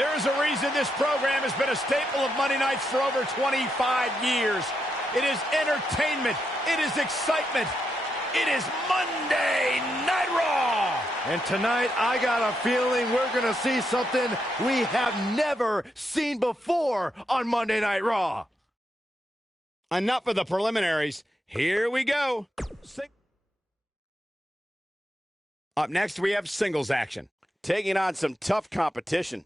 There is a reason this program has been a staple of Monday nights for over 25 years. It is entertainment. It is excitement. It is Monday Night Raw. And tonight, I got a feeling we're going to see something we have never seen before on Monday Night Raw. Enough of the preliminaries. Here we go. Up next, we have singles action. Taking on some tough competition.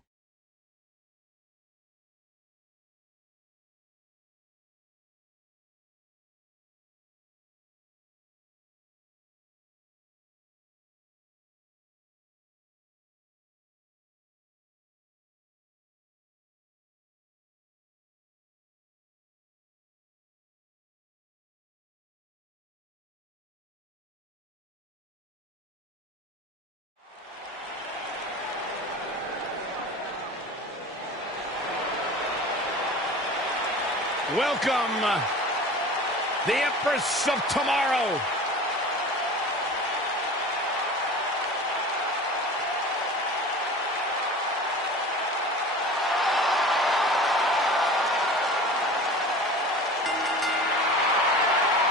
Welcome, the Empress of Tomorrow.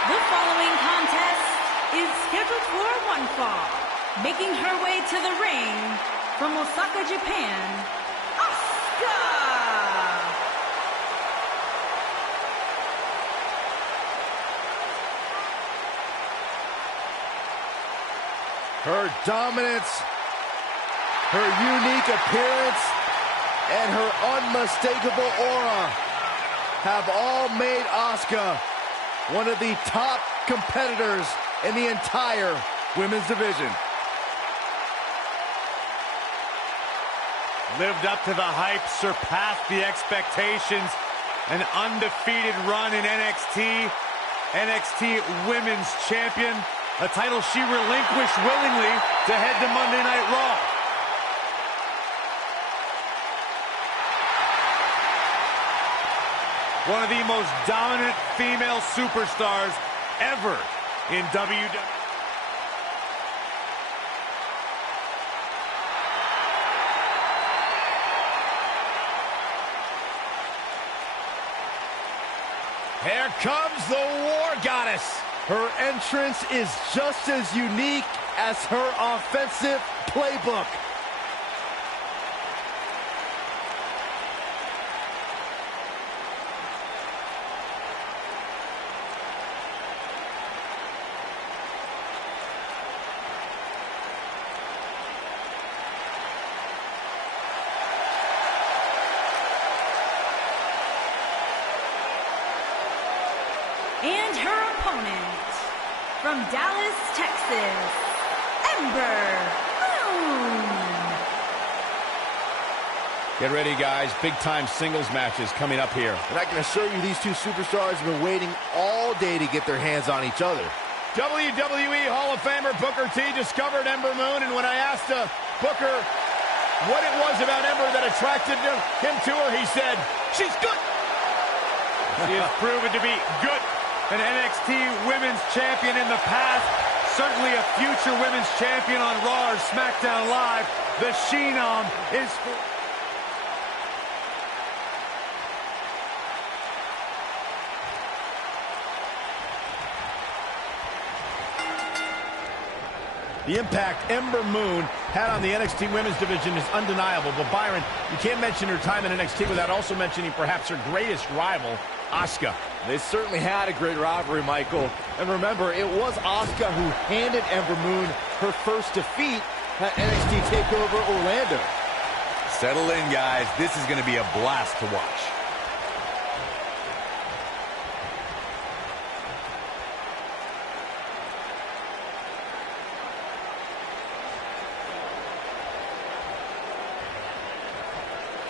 The following contest is scheduled for one fall. Making her way to the ring from Osaka, Japan, Asuka! Her dominance, her unique appearance, and her unmistakable aura have all made Asuka one of the top competitors in the entire women's division. Lived up to the hype, surpassed the expectations. An undefeated run in NXT. NXT Women's Champion. A title she relinquished willingly to head to Monday Night Raw. One of the most dominant female superstars ever in WWE. Here comes the War Goddess. Her entrance is just as unique as her offensive playbook. And her opponent, from Dallas, Texas, Ember Moon. Get ready, guys. Big-time singles matches coming up here. And I can assure you these two superstars have been waiting all day to get their hands on each other. WWE Hall of Famer Booker T discovered Ember Moon, and when I asked Booker what it was about Ember that attracted him to her, he said, "She's good." She has proven to be good. An NXT Women's Champion in the past. Certainly a future Women's Champion on Raw or SmackDown Live. The Phenom is... The impact Ember Moon had on the NXT Women's Division is undeniable. But Byron, you can't mention her time in NXT without also mentioning perhaps her greatest rival, Asuka. They certainly had a great rivalry, Michael. And remember, it was Asuka who handed Ember Moon her first defeat at NXT TakeOver Orlando. Settle in, guys. This is going to be a blast to watch.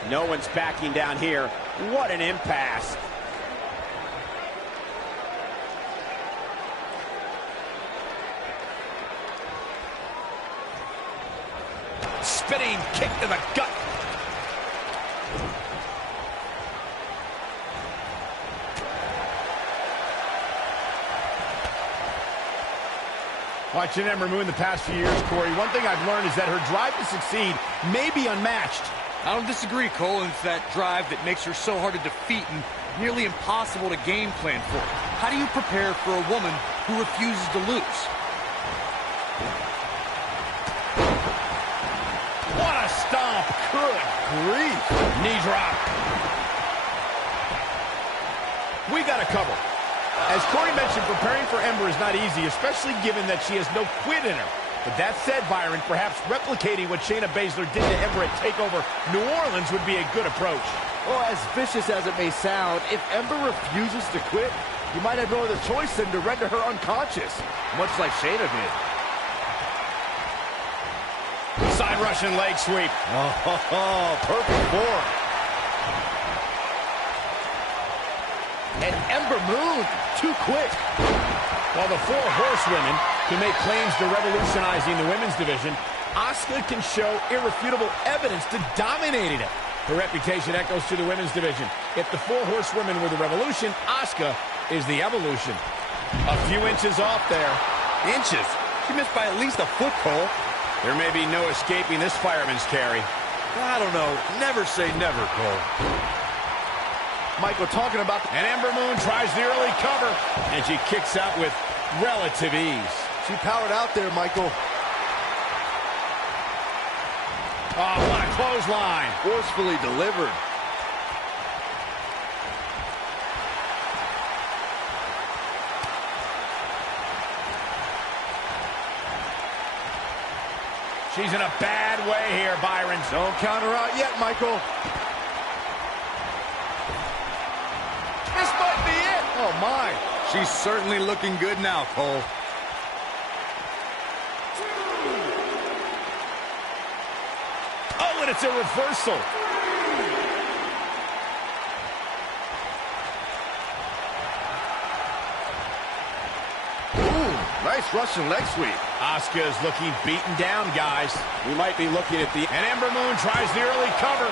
No one's backing down here. What an impasse. Spinning kick to the gut. Watching Ember Moon the past few years, Corey, one thing I've learned is that her drive to succeed may be unmatched, I don't disagree, Cole. It's that drive that makes her so hard to defeat and nearly impossible to game plan for. How do you prepare for a woman who refuses to lose? What a stomp. Good grief. Knee drop. We got to cover. As Corey mentioned, preparing for Ember is not easy, especially given that she has no quit in her. But that said, Byron, perhaps replicating what Shayna Baszler did to Ember at TakeOver New Orleans would be a good approach. Well, as vicious as it may sound, if Ember refuses to quit, you might have no other choice than to render her unconscious, much like Shayna did. Side Russian leg sweep. Oh, perfect form. And Ember Moon, too quick. While the four horsewomen can make claims to revolutionizing the women's division, Asuka can show irrefutable evidence to dominating it. Her reputation echoes to the women's division. If the four horsewomen were the revolution, Asuka is the evolution. A few inches off there. Inches? She missed by at least a foot, Cole. There may be no escaping this fireman's carry. I don't know. Never say never, Cole. Michael talking about... And Ember Moon tries the early cover, and she kicks out with relative ease. She powered out there, Michael. Oh, what a clothesline. Forcefully delivered. She's in a bad way here, Byron. Don't count her out yet, Michael. This might be it. Oh, my. She's certainly looking good now, Cole. Oh, and it's a reversal. Nice Russian leg sweep. Asuka is looking beaten down, guys. We might be looking at the... And Ember Moon tries the early cover.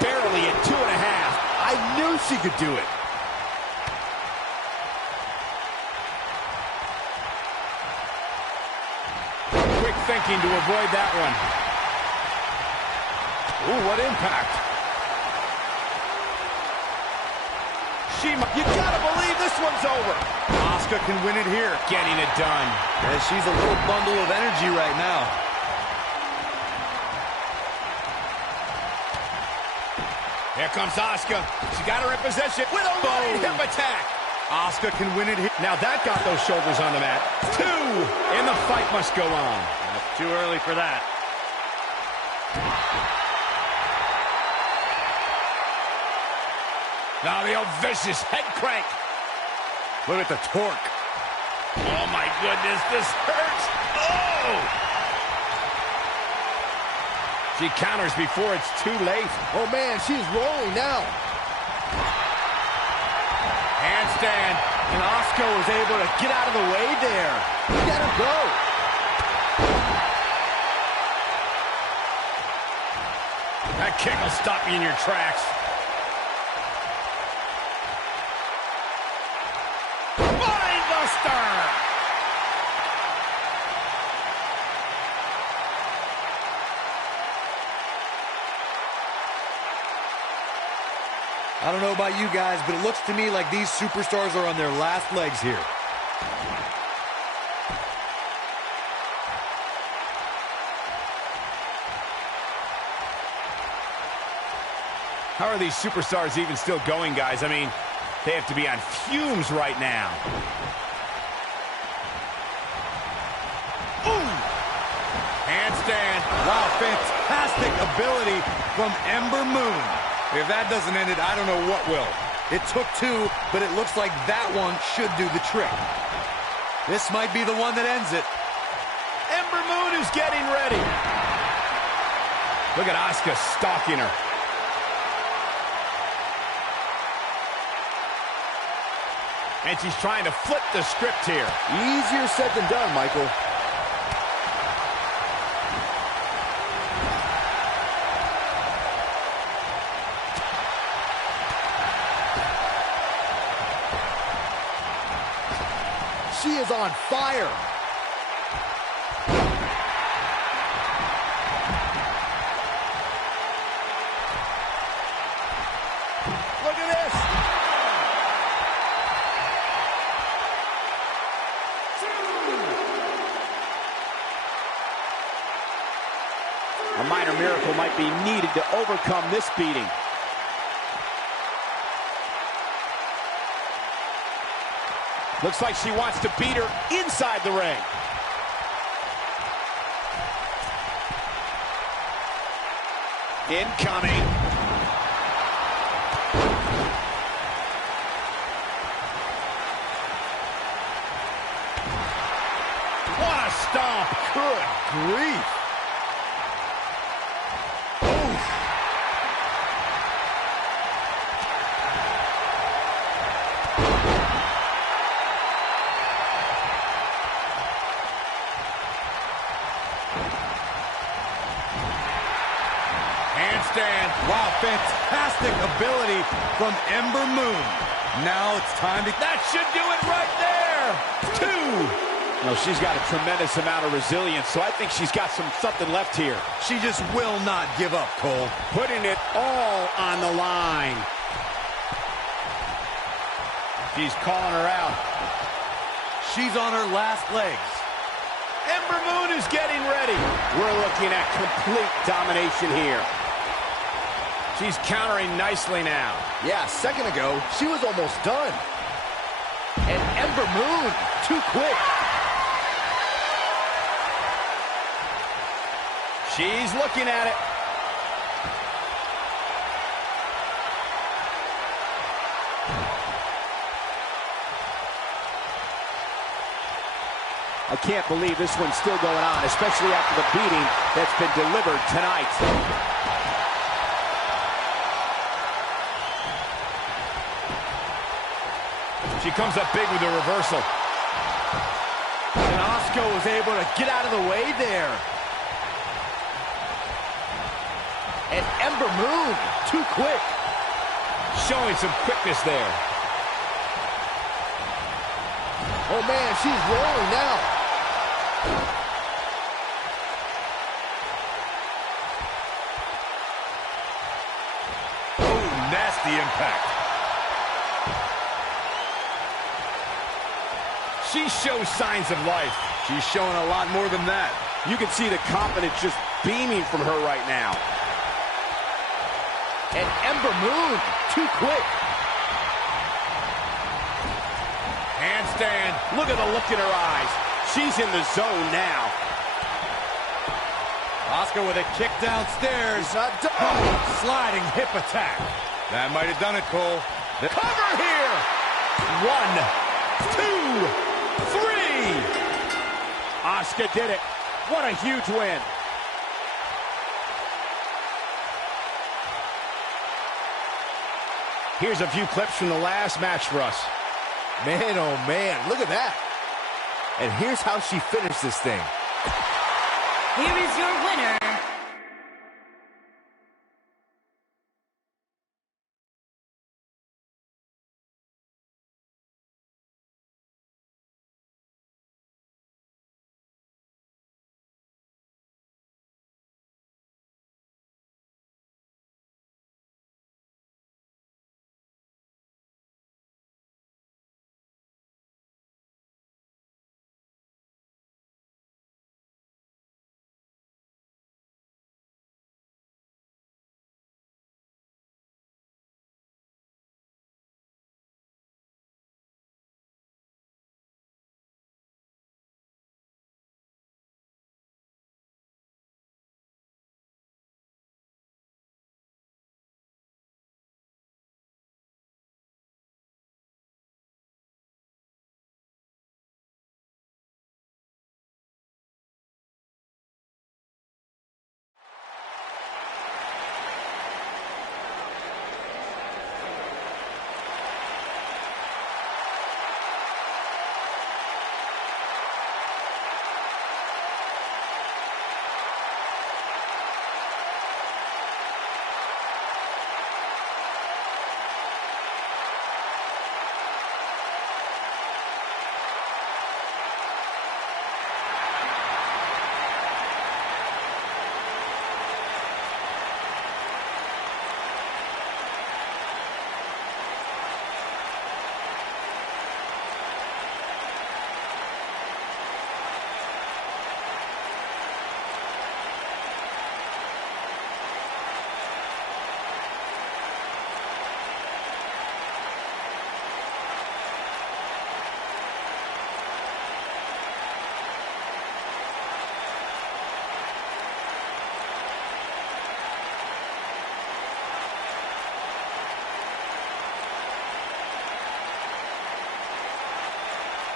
Barely at 2.5. I knew she could do it. Quick thinking to avoid that one. Ooh, what impact. You gotta believe this one's over. Asuka can win it here. Getting it done. Yeah, she's a little bundle of energy right now. Here comes Asuka. She got her in possession with a running hip attack. Asuka can win it here. Now that got those shoulders on the mat. 2, and the fight must go on. That's too early for that. Now the old vicious head crank. Look at the torque. Oh my goodness, this hurts. Oh! She counters before it's too late. Oh man, she's rolling now. Handstand. And Asuka was able to get out of the way there. Let her go. That kick will stop you in your tracks. Buster! I don't know about you guys, but it looks to me like these superstars are on their last legs here. How are these superstars even still going, guys? I mean, they have to be on fumes right now. Ooh! Handstand. Wow, fantastic ability from Ember Moon. If that doesn't end it, I don't know what will. It took 2, but it looks like that one should do the trick. This might be the one that ends it. Ember Moon is getting ready. Look at Asuka stalking her. And she's trying to flip the script here. Easier said than done, Michael. She is on fire. miracle might be needed to overcome this beating. Looks like she wants to beat her inside the ring. Incoming. What a stomp. Good grief. Handstand. Wow, fantastic ability from Ember Moon. Now it's time to... That should do it right there. 2. No, she's got a tremendous amount of resilience, so I think she's got something left here. She just will not give up, Cole. Putting it all on the line. She's calling her out. She's on her last legs. Ember Moon is getting ready. We're looking at complete domination here. She's countering nicely now. Yeah, a second ago, she was almost done. And Ember Moon, too quick. She's looking at it. I can't believe this one's still going on, especially after the beating that's been delivered tonight. She comes up big with a reversal. And Asuka was able to get out of the way there. And Ember Moon, too quick. Showing some quickness there. Oh man, she's rolling now. Oh, nasty impact. She shows signs of life. She's showing a lot more than that. You can see the confidence just beaming from her right now. And Ember Moon, too quick. Handstand. Look at the look in her eyes. She's in the zone now. Asuka with a kick downstairs. She's not done. Sliding hip attack. That might have done it, Cole. Cover here. 1, 2, 3. Asuka did it. What a huge win. Here's a few clips from the last match for us. Man, oh man, look at that. And here's how she finished this thing. Here is your winner,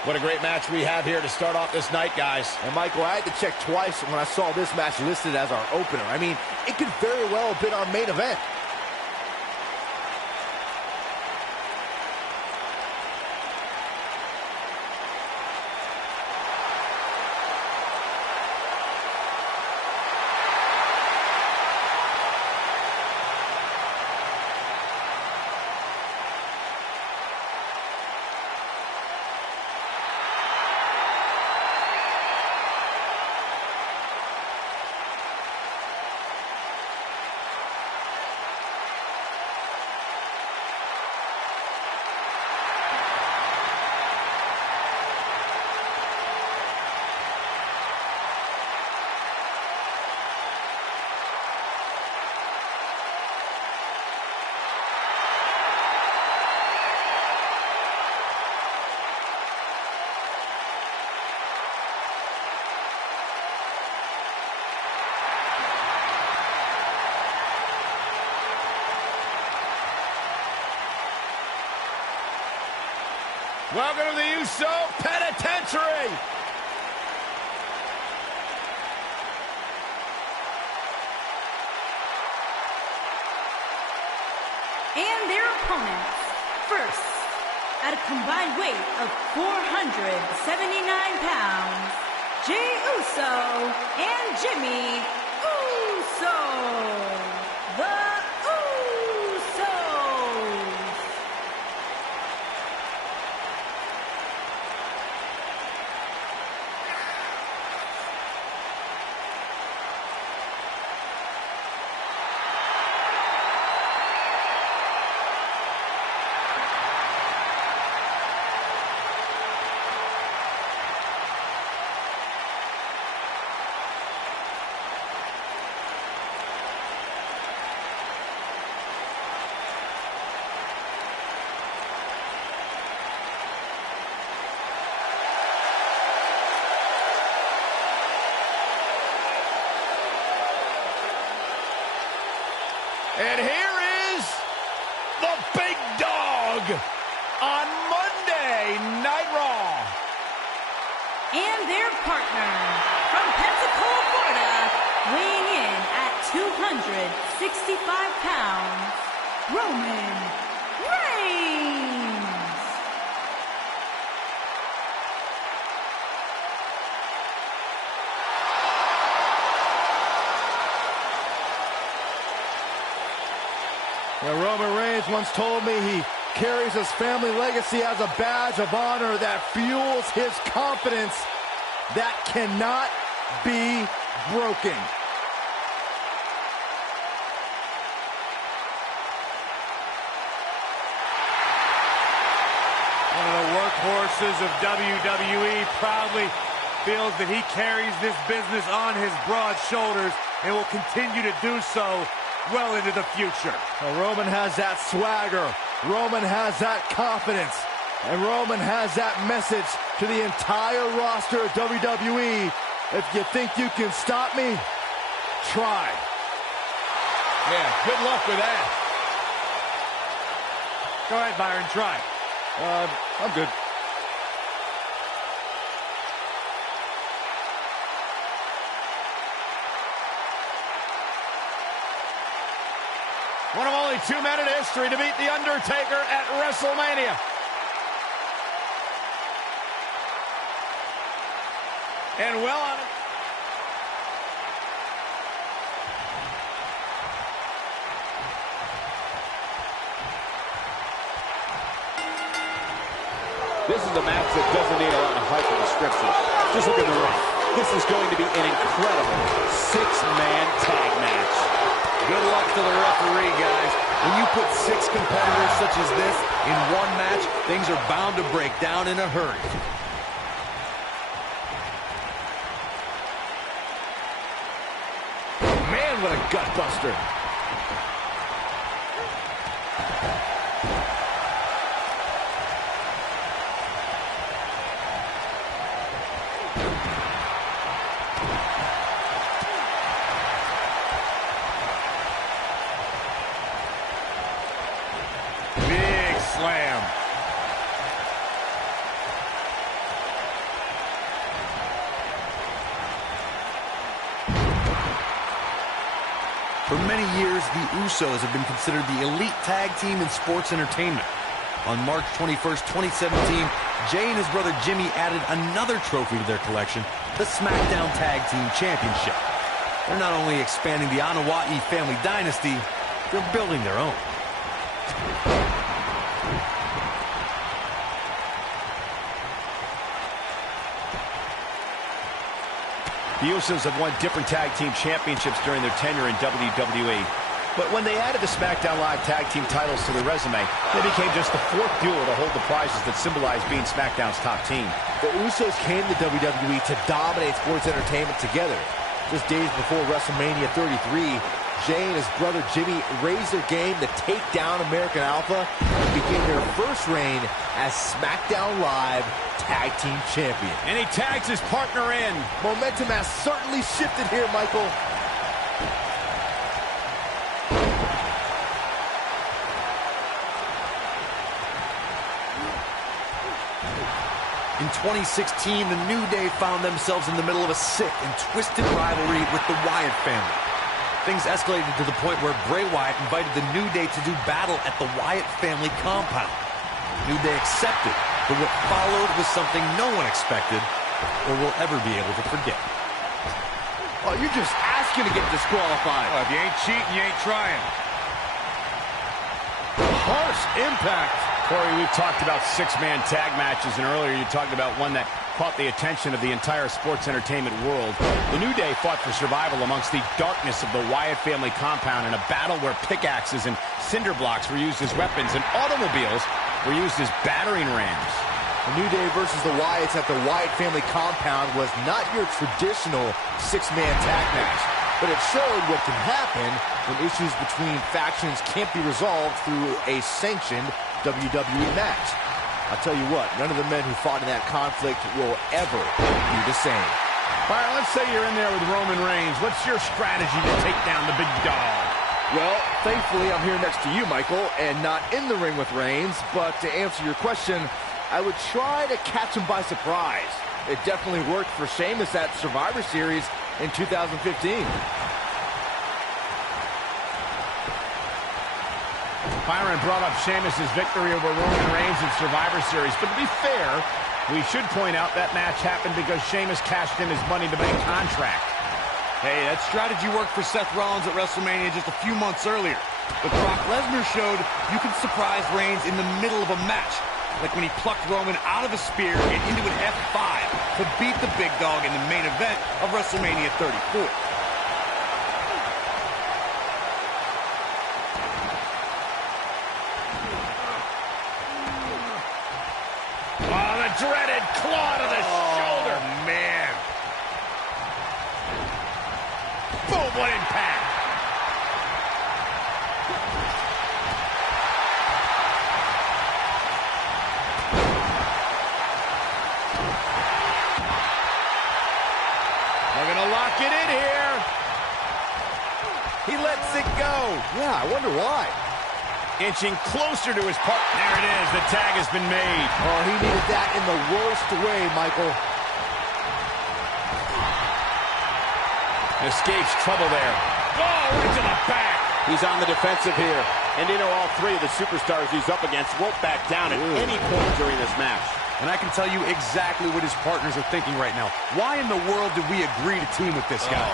What a great match we have here to start off this night, guys. And Michael, I had to check twice when I saw this match listed as our opener. I mean, it could very well have been our main event. Welcome to the Uso Penitentiary. And their opponents, first, at a combined weight of 479 pounds, Jey Uso and Jimmy Uso. The Usos. And here is the big dog on Monday Night Raw. And their partner, from Pensacola, Florida, weighing in at 265 pounds, Roman Reigns. You know, Roman Reigns once told me he carries his family legacy as a badge of honor that fuels his confidence that cannot be broken. One of the workhorses of WWE proudly feels that he carries this business on his broad shoulders and will continue to do so well into the future. Now, Roman has that swagger. Roman has that confidence. And Roman has that message to the entire roster of WWE. If you think you can stop me, try. Yeah, good luck with that. Go ahead, Byron, try. I'm good. One of only 2 men in history to beat The Undertaker at WrestleMania. And well on it. This is a match that doesn't need a lot of hype in the scripture. Just look at the ring. This is going to be an incredible 6-man tag match. Good luck to the referee, guys. When you put 6 competitors such as this in one match, things are bound to break down in a hurry. Man, what a gutbuster. Big slam. For many years, the Usos have been considered the elite tag team in sports entertainment. On March 21st, 2017, Jay and his brother Jimmy added another trophy to their collection, the SmackDown Tag Team Championship. They're not only expanding the Anoa'i family dynasty, they're building their own. The Usos have won different tag team championships during their tenure in WWE. But when they added the SmackDown Live tag team titles to their resume, they became just the fourth duo to hold the prizes that symbolize being SmackDown's top team. The Usos came to WWE to dominate sports entertainment together. Just days before WrestleMania 33, Jay and his brother Jimmy raised their game to take down American Alpha and begin their first reign as SmackDown Live Tag Team Champion. And he tags his partner in. Momentum has certainly shifted here, Michael. In 2016, the New Day found themselves in the middle of a sick and twisted rivalry with the Wyatt family. Things escalated to the point where Bray Wyatt invited the New Day to do battle at the Wyatt family compound. New Day accepted, but what followed was something no one expected or will ever be able to forget. Oh, you're just asking to get disqualified. If you ain't cheating, you ain't trying. Harsh impact. Corey, we've talked about six-man tag matches, and earlier you talked about one that caught the attention of the entire sports entertainment world. The New Day fought for survival amongst the darkness of the Wyatt family compound in a battle where pickaxes and cinder blocks were used as weapons and automobiles were used as battering rams. The New Day versus the Wyatts at the Wyatt family compound was not your traditional six-man tag match, but it showed what can happen when issues between factions can't be resolved through a sanctioned WWE match. I'll tell you what, none of the men who fought in that conflict will ever be the same. Byron, let's say you're in there with Roman Reigns. What's your strategy to take down the big dog? Well, thankfully I'm here next to you, Michael, and not in the ring with Reigns, but to answer your question, I would try to catch him by surprise. It definitely worked for Sheamus at Survivor Series in 2015. Byron brought up Sheamus' victory over Roman Reigns in Survivor Series, but to be fair, we should point out that match happened because Sheamus cashed in his Money in the Bank contract. Hey, that strategy worked for Seth Rollins at WrestleMania just a few months earlier. But Brock Lesnar showed you can surprise Reigns in the middle of a match, like when he plucked Roman out of a spear and into an F5 to beat the big dog in the main event of WrestleMania 34. Oh, the dreaded claw to the shoulder. Man. Boom, what impact. They're going to lock it in here. He lets it go. Yeah, I wonder why. Inching closer to his partner. There it is. The tag has been made. Oh, he needed that in the worst way, Michael. Escapes trouble there. Oh, right to the back. He's on the defensive here. And you know all three of the superstars he's up against won't back down at any point during this match. And I can tell you exactly what his partners are thinking right now. Why in the world did we agree to team with this guy?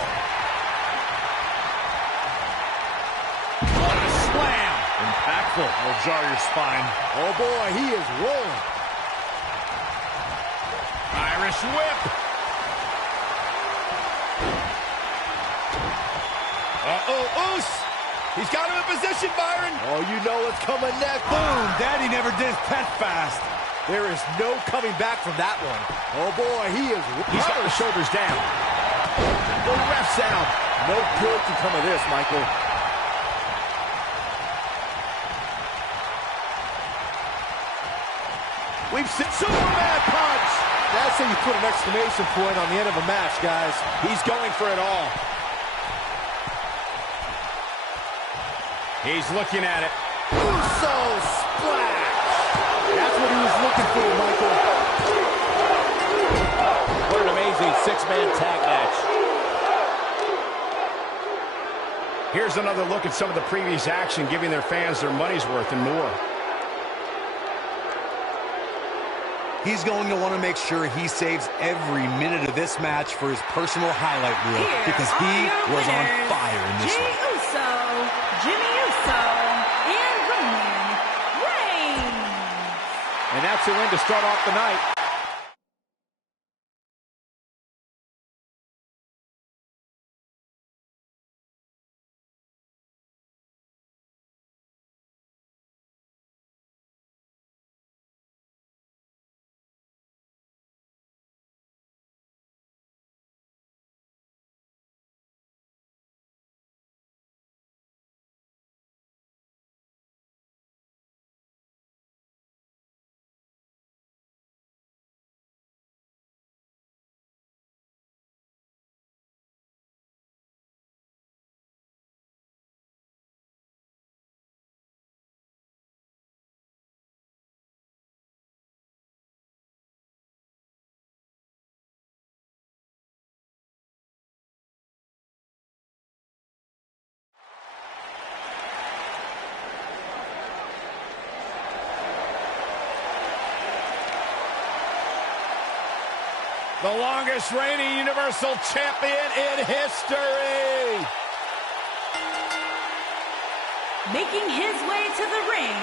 What a slam. Impactful. Will jar your spine. Oh, boy, he is rolling. Irish whip. Uh-oh, Oos. He's got him in position, Byron. Oh, you know what's coming next. Boom. Daddy never did pet fast. There is no coming back from that one. Oh, boy, he is... He's got the shoulders down. The ref's out. No good can come of this, Michael. We've seen Superman punch. That's how you put an exclamation point on the end of a match, guys. He's going for it all. He's looking at it. Uso splash. That's what he was looking for, Michael. What an amazing six-man tag match. Here's another look at some of the previous action, giving their fans their money's worth and more. He's going to want to make sure he saves every minute of this match for his personal highlight reel, because he was on fire in this one. Jey Uso, Jimmy Uso, and Roman Reigns. And that's a win to start off the night. The longest reigning Universal Champion in history. Making his way to the ring,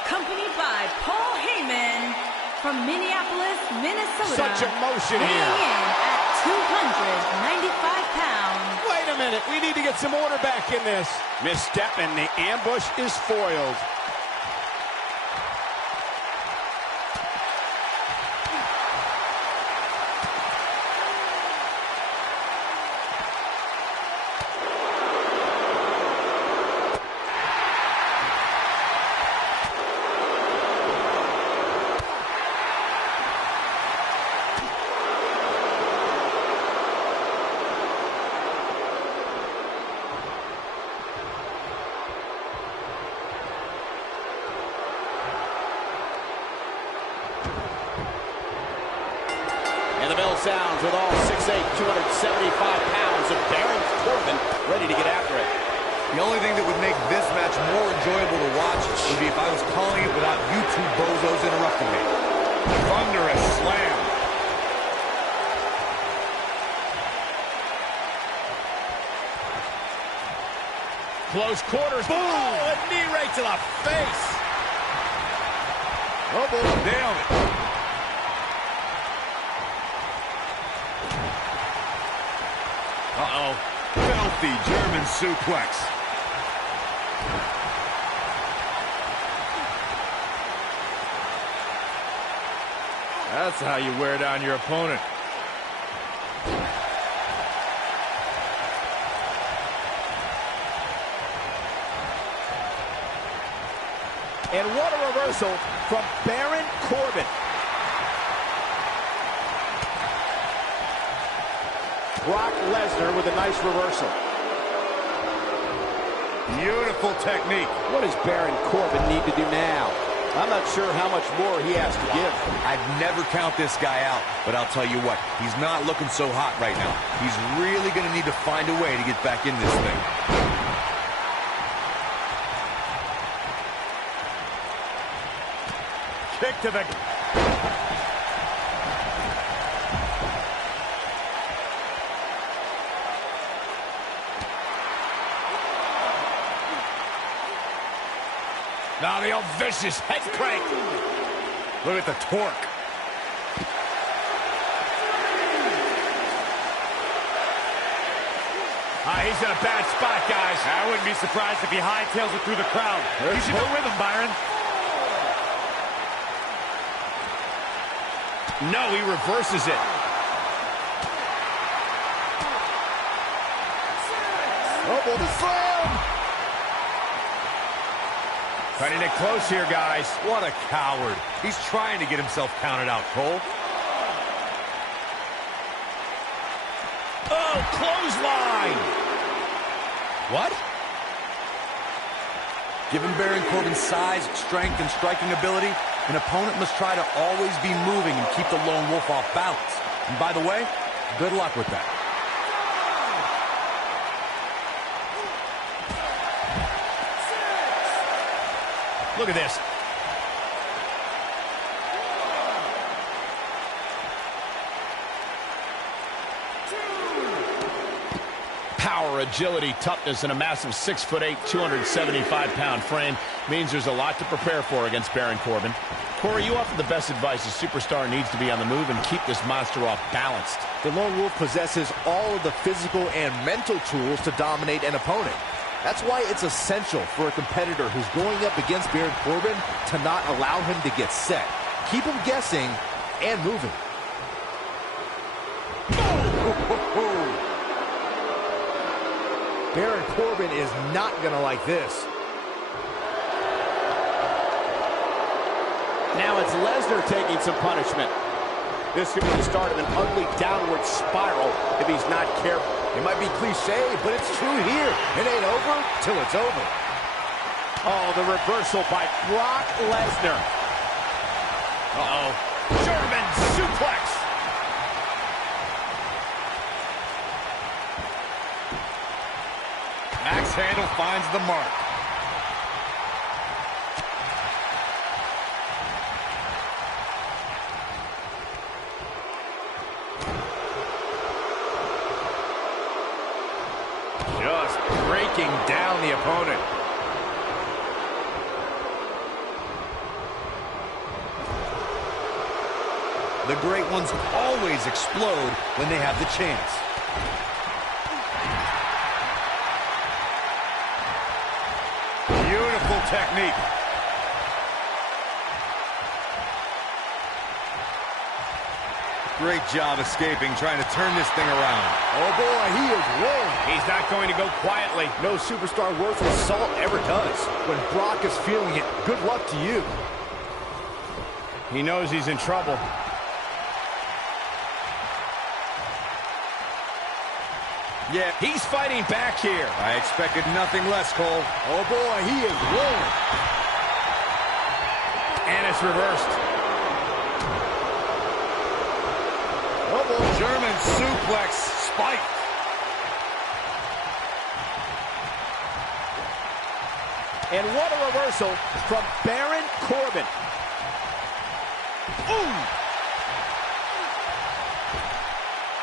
accompanied by Paul Heyman from Minneapolis, Minnesota. Such emotion weighing here. in at 295 pounds. Wait a minute. We need to get some order back in this. Misstep and the ambush is foiled. And the bell sounds with all 6'8", 275 pounds of Baron Corbin ready to get after it. The only thing that would make this match more enjoyable to watch would be if I was calling it without you two bozos interrupting me. Thunderous slam. Close quarters. Boom! Oh, a knee right to the face. Oh, boy. Nailed it. Uh-oh. Filthy German suplex. That's how you wear down your opponent. And what a reversal from Baron Corbin. Brock Lesnar with a nice reversal. Beautiful technique. What does Baron Corbin need to do now? I'm not sure how much more he has to give. I'd never count this guy out, but I'll tell you what, he's not looking so hot right now. He's really going to need to find a way to get back in this thing. Kick to the... Now the old vicious head crank. Look at the torque. He's in a bad spot, guys. I wouldn't be surprised if he hightails it through the crowd. You should go with him, Byron. No, he reverses it. Oh, the slam! Cutting it close here, guys. What a coward. He's trying to get himself counted out, Cole. Oh, clothesline. What? Given Baron Corbin's size, strength, and striking ability, an opponent must try to always be moving and keep the lone wolf off balance. And by the way, good luck with that. Look at this. Power, agility, toughness, and a massive 6'8", 275-pound frame means there's a lot to prepare for against Baron Corbin. Corey, you offer the best advice. A superstar needs to be on the move and keep this monster off balanced. The Lone Wolf possesses all of the physical and mental tools to dominate an opponent. That's why it's essential for a competitor who's going up against Baron Corbin to not allow him to get set. Keep him guessing and moving. Baron Corbin is not going to like this. Now it's Lesnar taking some punishment. This could be the start of an ugly downward spiral if he's not careful. It might be cliche, but it's true here. It ain't over till it's over. Oh, the reversal by Brock Lesnar. Uh-oh. German suplex. Axe handle finds the mark. Just breaking down the opponent. The great ones always explode when they have the chance. Beautiful technique. Great job escaping, trying to turn this thing around. Oh boy, he is rolling. He's not going to go quietly. No superstar worth his salt ever does. When Brock is feeling it, good luck to you. He knows he's in trouble. Yeah, He's fighting back here. I expected nothing less, Cole. Oh boy, he is rolling. And it's reversed. Oh boy. German suplex spiked. And what a reversal from Baron Corbin. Ooh!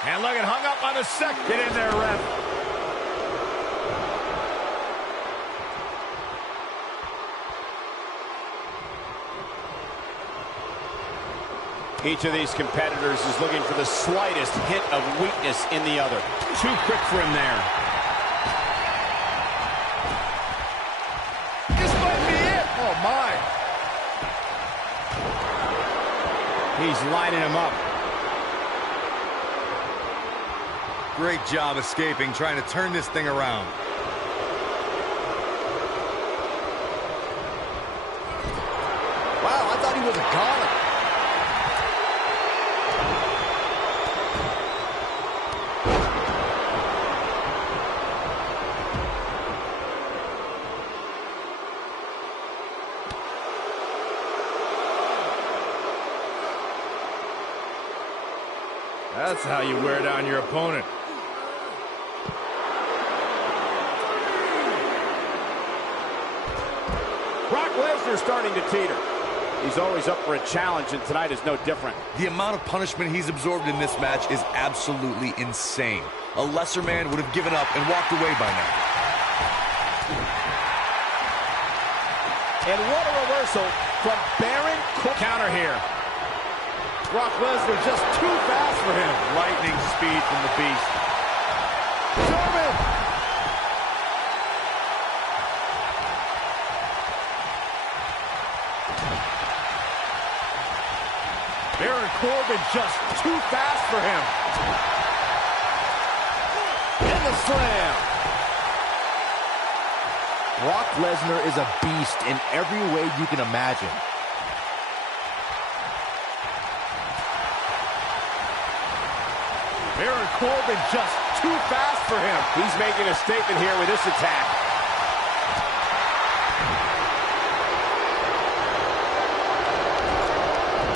And look, it hung up on the second. Get in there, ref. Each of these competitors is looking for the slightest hint of weakness in the other. Too quick for him there. This might be it. Oh my. He's lining him up. Great job escaping, trying to turn this thing around. Wow, I thought he was a goner. That's how you wear down your opponent. Brock Lesnar starting to teeter. He's always up for a challenge, and tonight is no different. The amount of punishment he's absorbed in this match is absolutely insane. A lesser man would have given up and walked away by now. And what a reversal from Baron Corbin. Counter here. Brock Lesnar just too fast for him. Lightning speed from the Beast. German. Baron Corbin just too fast for him. And the slam. Brock Lesnar is a beast in every way you can imagine. Baron Corbin just too fast for him. He's making a statement here with this attack.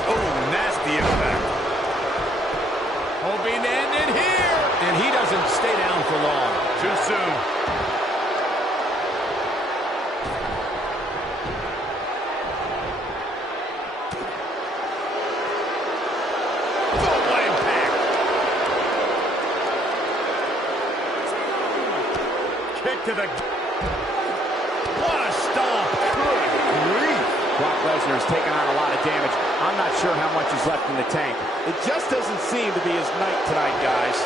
Oh, nasty impact. Hoping to end it here. And he doesn't stay down for long. Too soon. to the... What a stomp! Good grief! Brock Lesnar has taken on a lot of damage. I'm not sure how much is left in the tank. It just doesn't seem to be his night tonight, guys.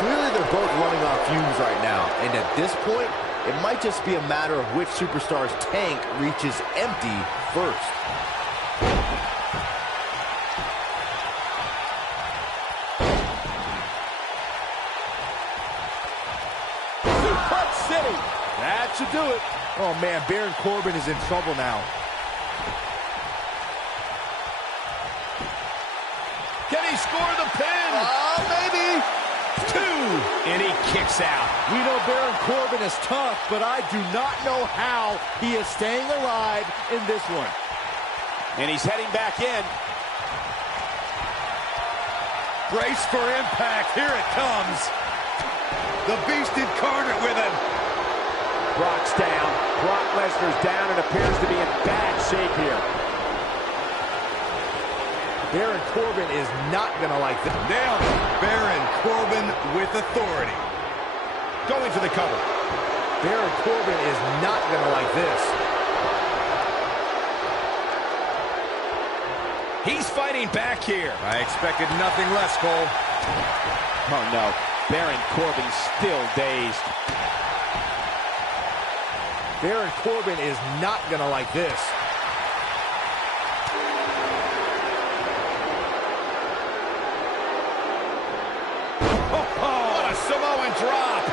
Clearly they're both running on fumes right now, and at this point, it might just be a matter of which superstar's tank reaches empty first. Suplex City! That should do it. Oh man, Baron Corbin is in trouble now. Can he score the pin? Maybe. 2, and he kicks out. We know Baron Corbin is tough, but I do not know how he is staying alive in this one. And he's heading back in. Brace for impact. Here it comes. The Beast incarnate with him. Brock's down. Brock Lesnar's down and appears to be in bad shape here. Baron Corbin is not going to like this. Nailed it. Baron Corbin with authority. Going for the cover. Baron Corbin is not going to like this. He's fighting back here. I expected nothing less, Cole. Oh, no. Baron Corbin still dazed. Baron Corbin is not going to like this. What a Samoan drop.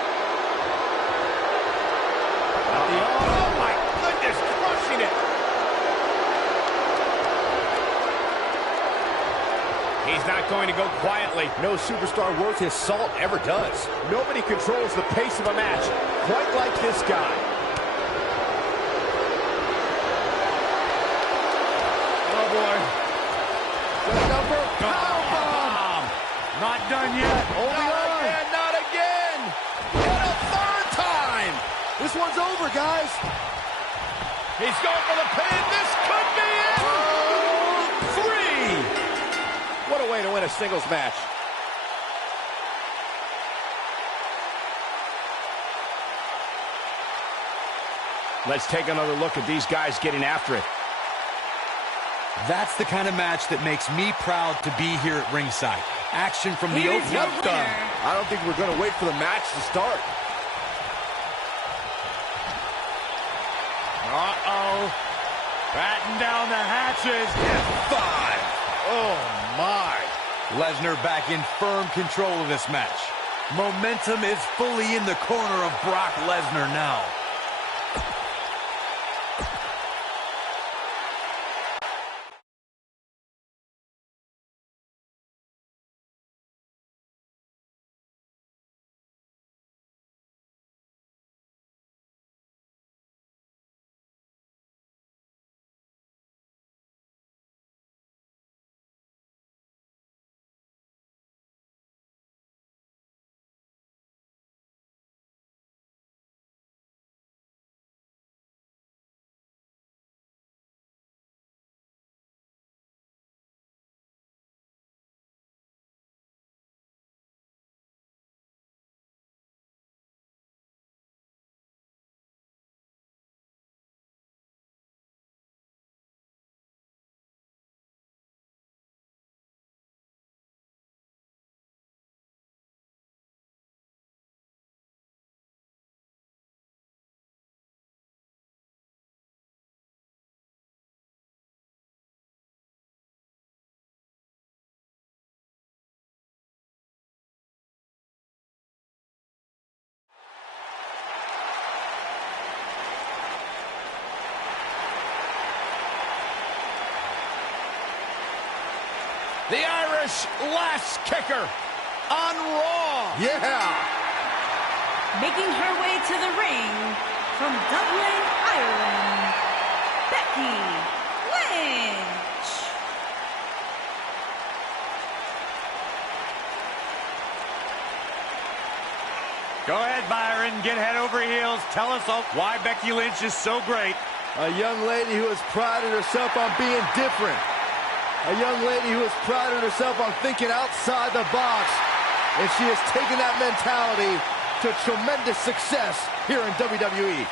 Oh, my goodness, crushing it. He's not going to go quietly. No superstar worth his salt ever does. Nobody controls the pace of a match quite like this guy. Oh, boy. The number powerbomb. Not done yet. Only Not on. again, not again. And a third time. This one's over, guys. He's going for the pin. This could be it. 3. What a way to win a singles match. Let's take another look at these guys getting after it. That's the kind of match that makes me proud to be here at ringside. Action from the Here is opening. your Done. winner. I don't think we're going to wait for the match to start. Uh-oh. Batten down the hatches. F5. Oh, my. Lesnar back in firm control of this match. Momentum is fully in the corner of Brock Lesnar now. The Irish last kicker on Raw. Yeah. Making her way to the ring from Dublin, Ireland, Becky Lynch. Go ahead, Byron. Get head over heels. Tell us all why Becky Lynch is so great. A young lady who has prided herself on being different. A young lady who has prided herself on thinking outside the box. And she has taken that mentality to tremendous success here in WWE.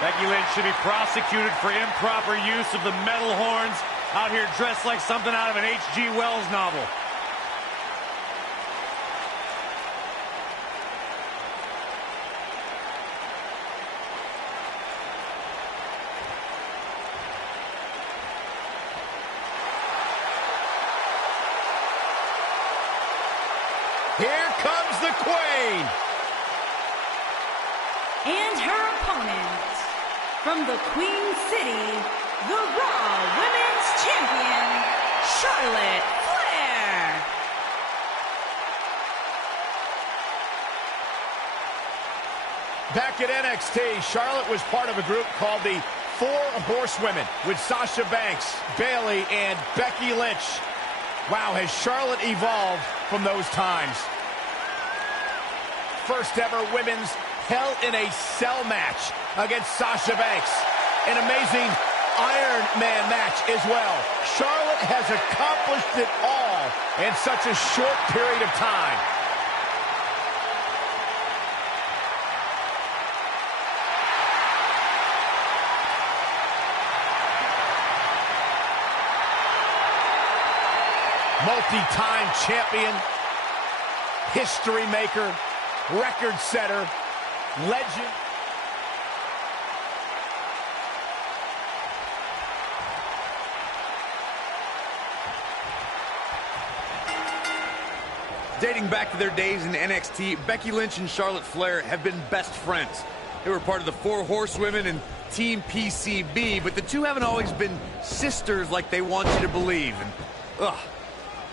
Becky Lynch should be prosecuted for improper use of the metal horns, out here dressed like something out of an H.G. Wells novel. Here comes the Queen. And her opponent, from the Queen City, the Raw Women's Champion, Charlotte Flair. Back at NXT, Charlotte was part of a group called the Four Horsewomen with Sasha Banks, Bayley, and Becky Lynch. Wow, has Charlotte evolved from those times. First ever women's Hell in a Cell match against Sasha Banks. An amazing Iron Man match as well. Charlotte has accomplished it all in such a short period of time. Multi-time champion, history maker, record setter, legend. Dating back to their days in NXT, Becky Lynch and Charlotte Flair have been best friends. They were part of the Four Horsewomen and Team PCB, but the two haven't always been sisters like they want you to believe. And,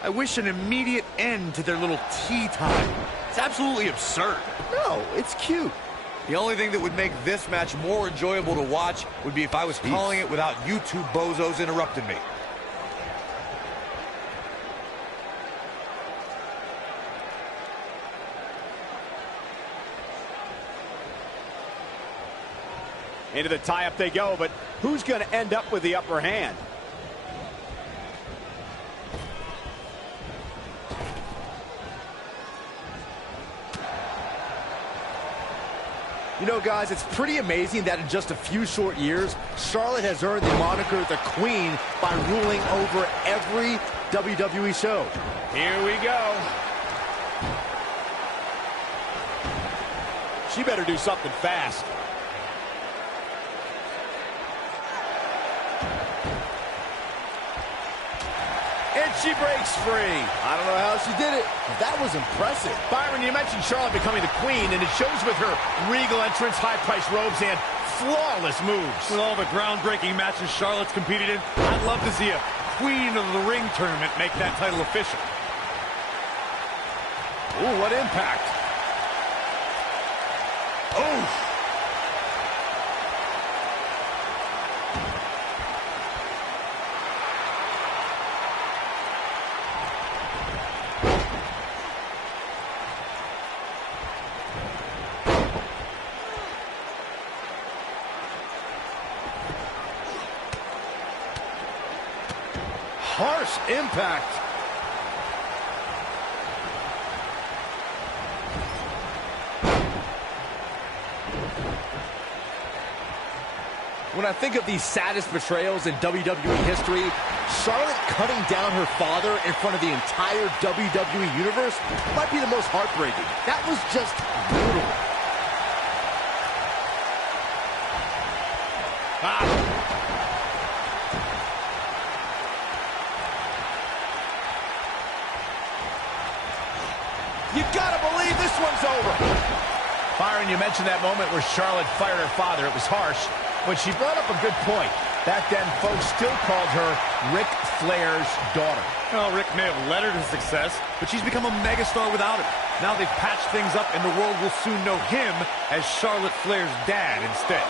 I wish an immediate end to their little tea time. It's absolutely absurd. No, it's cute. The only thing that would make this match more enjoyable to watch would be if I was calling it without you two bozos interrupting me. Into the tie-up they go, but who's going to end up with the upper hand? You know, guys, it's pretty amazing that in just a few short years, Charlotte has earned the moniker the Queen by ruling over every WWE show. Here we go. She better do something fast. And she breaks free. I don't know how she did it, but that was impressive. Byron, you mentioned Charlotte becoming the Queen, and it shows with her regal entrance, high-priced robes, and flawless moves. With all the groundbreaking matches Charlotte's competed in, I'd love to see a Queen of the Ring tournament make that title official. Ooh, what impact. Oh. Harsh impact. When I think of the saddest betrayals in WWE history, Charlotte cutting down her father in front of the entire WWE universe might be the most heartbreaking. That was just brutal. You gotta believe this one's over. Byron, you mentioned that moment where Charlotte fired her father. It was harsh, but she brought up a good point. Back then, folks still called her Ric Flair's daughter. Well, Rick may have led her to success, but she's become a megastar without it. Now they've patched things up, and the world will soon know him as Charlotte Flair's dad instead.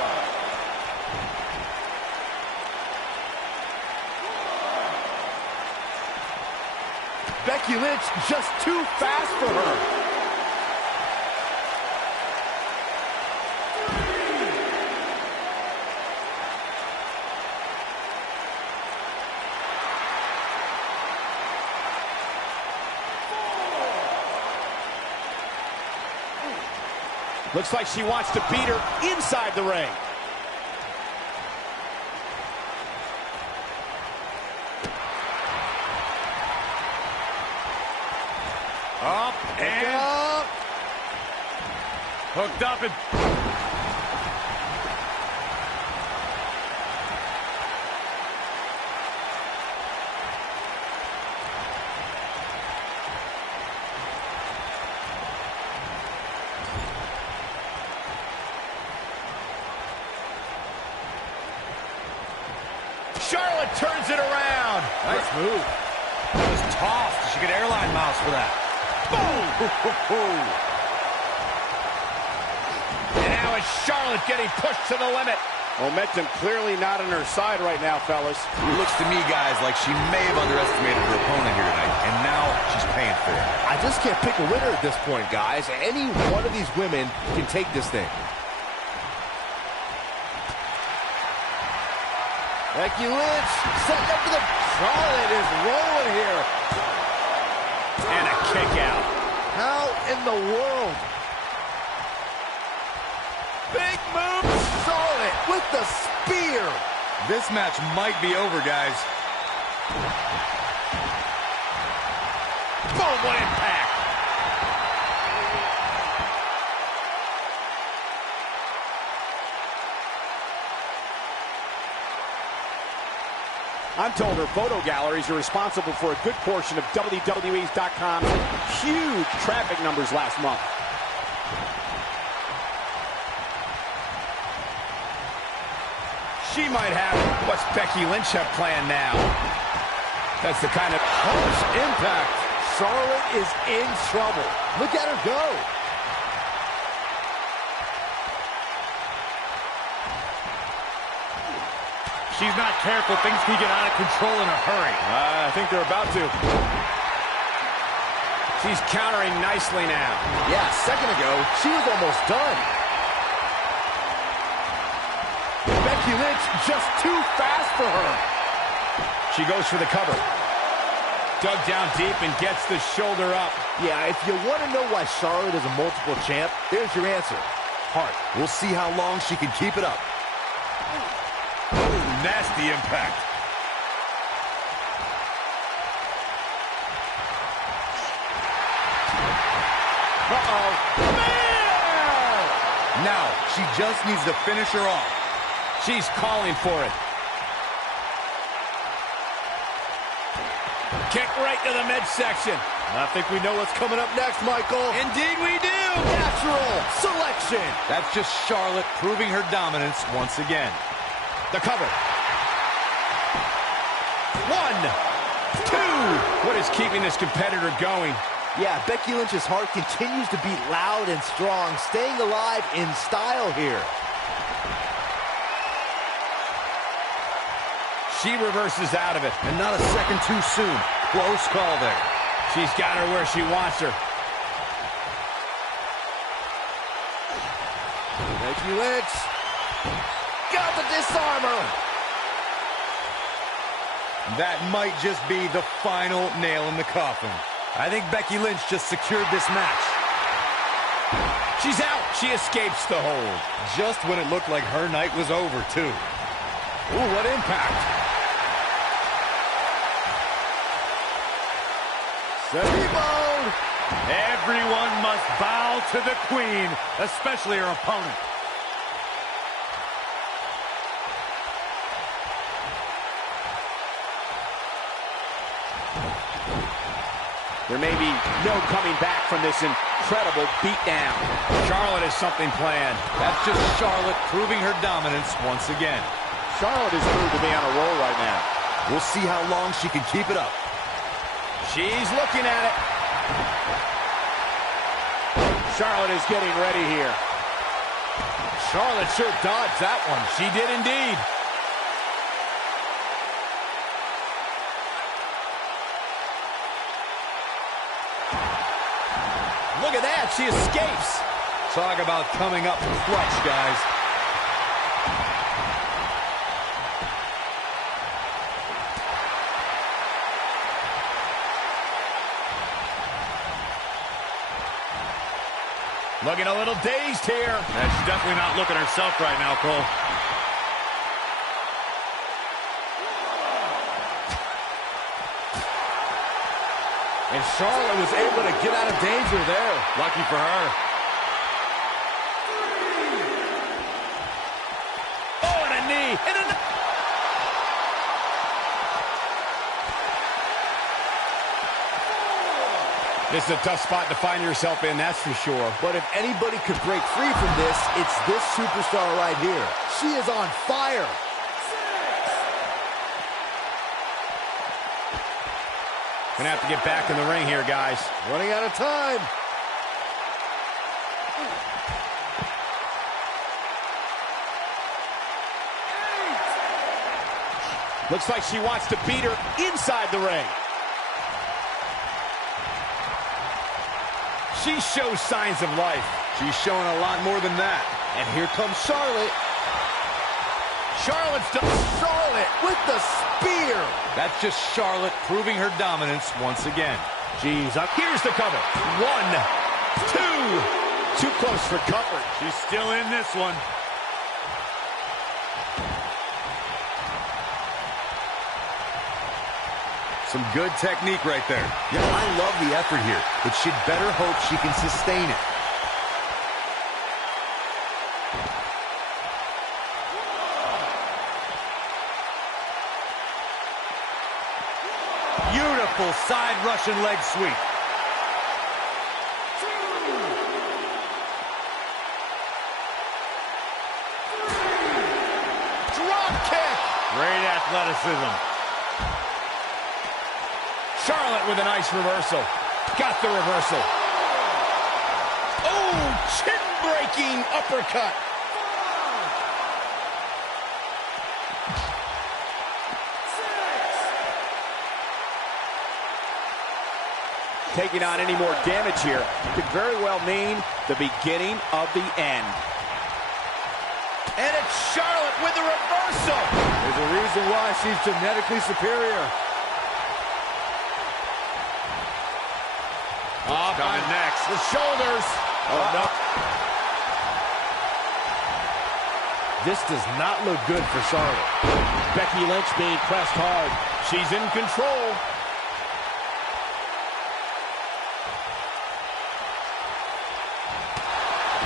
Becky Lynch just too fast for her. Looks like she wants to beat her inside the ring. Up and hooked up and Charlotte turns it around. nice move. That was tossed. She could airline mouse for that. Boom! And now is Charlotte getting pushed to the limit. Momentum clearly not on her side right now, fellas. It looks to me, guys, like she may have underestimated her opponent here tonight, and now she's paying for it. I just can't pick a winner at this point, guys. Any one of these women can take this thing. Becky Lynch setting up for the... Charlotte is rolling here. And a kick out. How in the world? Big move. Charlotte with the spear. This match might be over, guys. Boom, what impact. I'm told her photo galleries are responsible for a good portion of WWE's.com's huge traffic numbers last month. She might have it. What's Becky Lynch have planned now? That's the kind of Harsh impact. Charlotte is in trouble. Look at her go. She's not careful. Things can get out of control in a hurry. I think they're about to. She's countering nicely now. Yeah, a second ago, she was almost done. Becky Lynch just too fast for her. She goes for the cover. Dug down deep and gets the shoulder up. Yeah, if you want to know why Charlotte is a multiple champ, there's your answer. Heart. We'll see how long she can keep it up. Nasty impact. Uh-oh. Now, she just needs to finish her off. She's calling for it. Kick right to the midsection. I think we know what's coming up next, Michael. Indeed we do. Natural selection. That's just Charlotte proving her dominance once again. The cover. 1, 2. What is keeping this competitor going? Yeah, Becky Lynch's heart continues to beat loud and strong, staying alive in style here. She reverses out of it. And not a second too soon. Close call there. She's got her where she wants her. Becky Lynch got the disarmer. That might just be the final nail in the coffin. I think Becky Lynch just secured this match. She's out. She escapes the hold. Just when it looked like her night was over, too. Ooh, what impact. Mode. Everyone must bow to the queen, especially her opponent. There may be no coming back from this incredible beatdown. Charlotte has something planned. That's just Charlotte proving her dominance once again. Charlotte is proved to be on a roll right now. We'll see how long she can keep it up. She's looking at it. Charlotte is getting ready here. Charlotte sure dodged that one. She did indeed. Look at that. She escapes. Talk about coming up clutch, guys. Looking a little dazed here. Yeah, she's definitely not looking herself right now, Cole. And Charlotte was able to get out of danger there. Lucky for her. Oh, and a knee. And a... This is a tough spot to find yourself in, that's for sure. But if anybody could break free from this, it's this superstar right here. She is on fire. Gonna have to get back in the ring here, guys. Running out of time. Looks like she wants to beat her inside the ring. She shows signs of life. She's showing a lot more than that. And here comes Charlotte. Charlotte's Charlotte with the spear. That's just Charlotte proving her dominance once again. Jeez, here's the cover. 1, 2. Too close for comfort. She's still in this one. Some good technique right there. Yeah, I love the effort here, but she'd better hope she can sustain it. Beautiful side Russian leg sweep. Drop kick. Great athleticism. Charlotte with a nice reversal. Got the reversal. Oh, chin-breaking uppercut. Taking on any more damage here could very well mean the beginning of the end. And it's Charlotte with the reversal. There's a reason why she's genetically superior. Coming next. The shoulders. Oh, no. This does not look good for Charlotte. Becky Lynch being pressed hard. She's in control.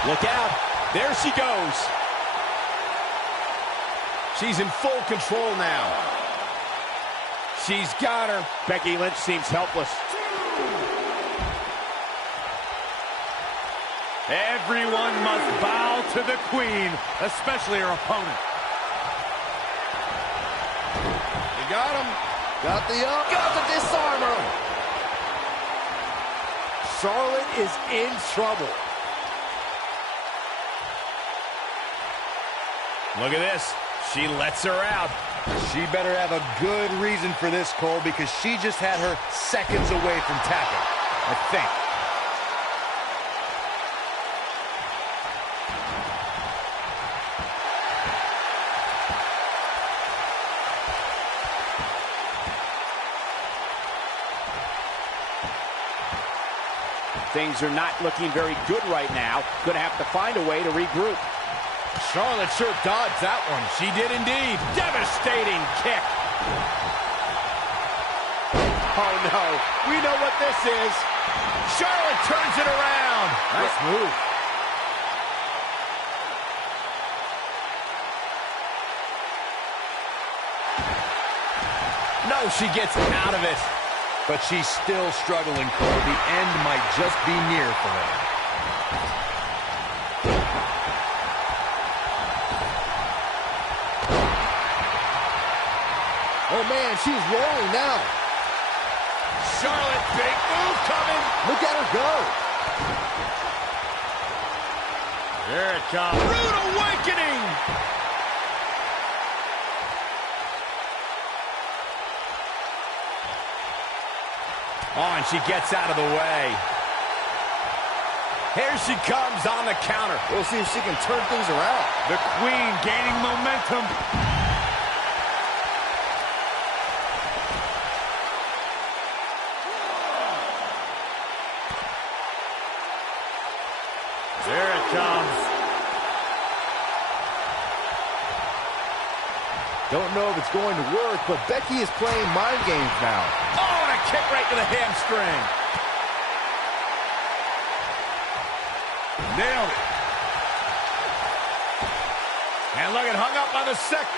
Look out. There she goes. She's in full control now. She's got her. Becky Lynch seems helpless. Everyone must bow to the queen, especially her opponent. You got him. Got the disarmer. Charlotte is in trouble. Look at this. She lets her out. She better have a good reason for this, Cole, because she just had her seconds away from tapping, I think. Things are not looking very good right now. Gonna have to find a way to regroup. Charlotte sure dodged that one. She did indeed. Devastating kick. Oh, no. We know what this is. Charlotte turns it around. Nice move. No, she gets out of it. But she's still struggling, Cole. The end might just be near for her. Oh, man, she's rolling now. Charlotte, big move coming. Look at her go. Here it comes. Rude awakening. Oh, and she gets out of the way. Here she comes on the counter. We'll see if she can turn things around. The queen gaining momentum. comes. Don't know if it's going to work, but Becky is playing mind games now. Oh, and a kick right to the hamstring. Nailed it. And look at hung up on the second.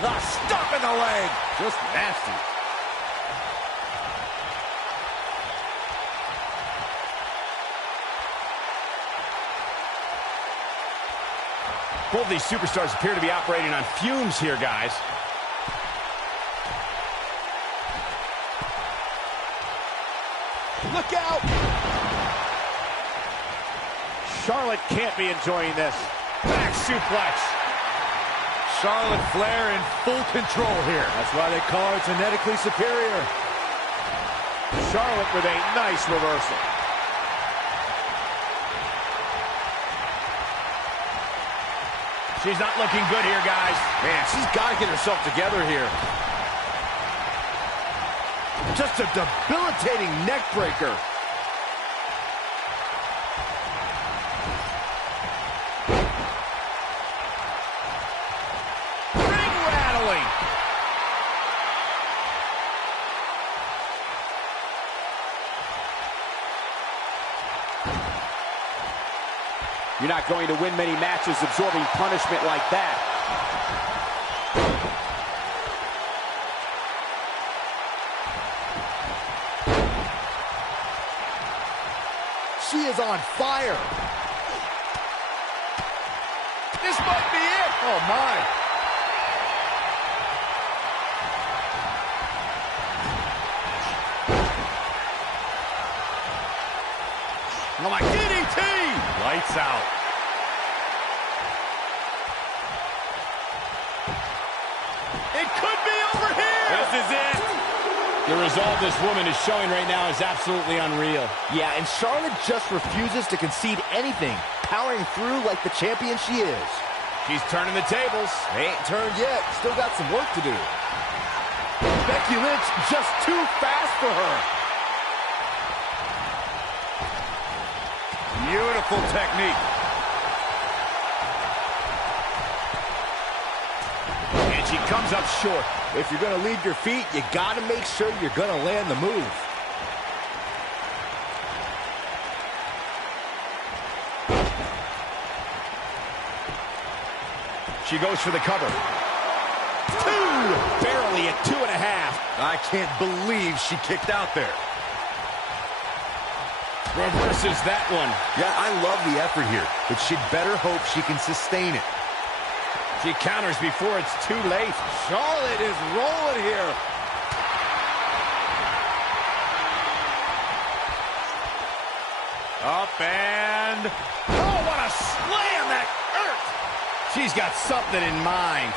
The stomp in the leg. Just nasty. Both of these superstars appear to be operating on fumes here, guys. Look out! Charlotte can't be enjoying this. Back suplex. Charlotte Flair in full control here. That's why they call her genetically superior. Charlotte with a nice reversal. She's not looking good here, guys. Man, she's got to get herself together here. Just a debilitating neck breaker. Ring rattling. You're not going to win many matches absorbing punishment like that. She is on fire. This might be it. Oh, my. Oh, my DDT. Lights out. It could be over here. This is it. The resolve this woman is showing right now is absolutely unreal. Yeah, and Charlotte just refuses to concede anything, powering through like the champion she is. She's turning the tables. They ain't turned yet. Still got some work to do. Becky Lynch just too fast for her. Beautiful technique. And she comes up short. If you're going to leave your feet, you got to make sure you're going to land the move. She goes for the cover. Two! Barely at 2.5. I can't believe she kicked out there. Reverses that one. Yeah, I love the effort here, but she'd better hope she can sustain it. She counters before it's too late. Charlotte is rolling here. Up and... Oh, what a slam that hurt! She's got something in mind.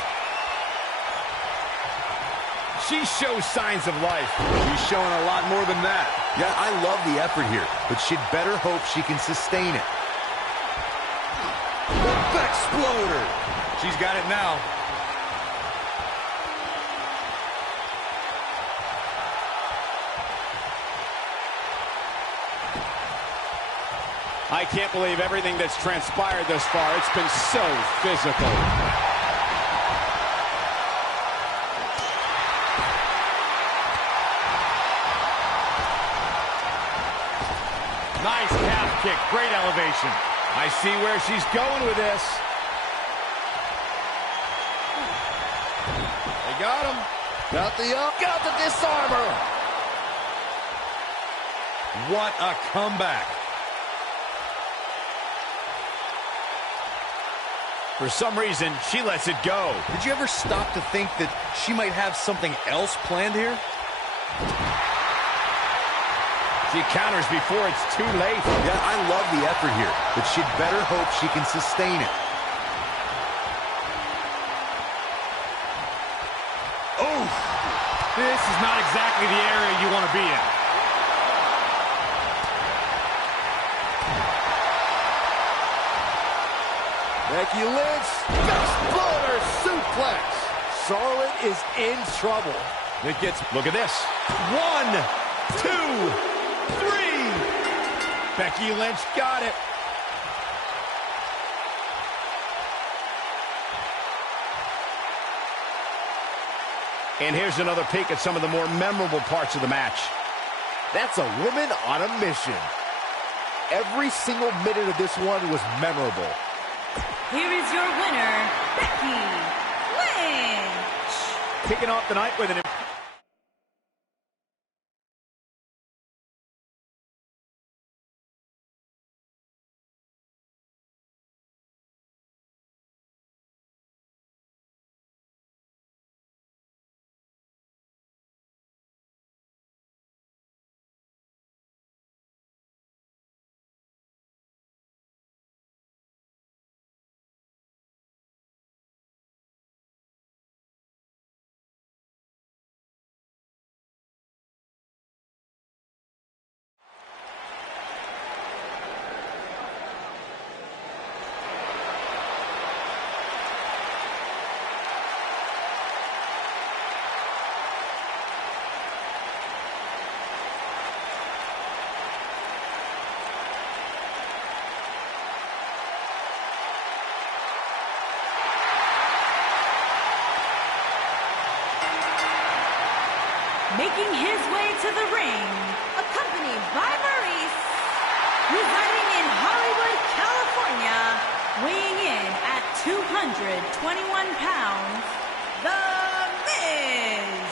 She shows signs of life. She's showing a lot more than that. Yeah, I love the effort here, but she'd better hope she can sustain it. The Exploder! She's got it now. I can't believe everything that's transpired thus far. It's been so physical. Nice calf kick. Great elevation. I see where she's going with this. They got him. Got the disarmer. What a comeback. For some reason, she lets it go. Did you ever stop to think that she might have something else planned here? She counters before it's too late. Yeah, I love the effort here, but she'd better hope she can sustain it. Oh, this is not exactly the area you want to be in. Becky Lynch, exploder suplex. Charlotte is in trouble. It gets, look at this. 1, 2, 3. Becky Lynch got it. And here's another peek at some of the more memorable parts of the match. That's a woman on a mission. Every single minute of this one was memorable. Here is your winner, Becky Lynch. Kicking off the night with an... Making his way to the ring, accompanied by Maurice, residing in Hollywood, California, weighing in at 221 pounds, The Miz.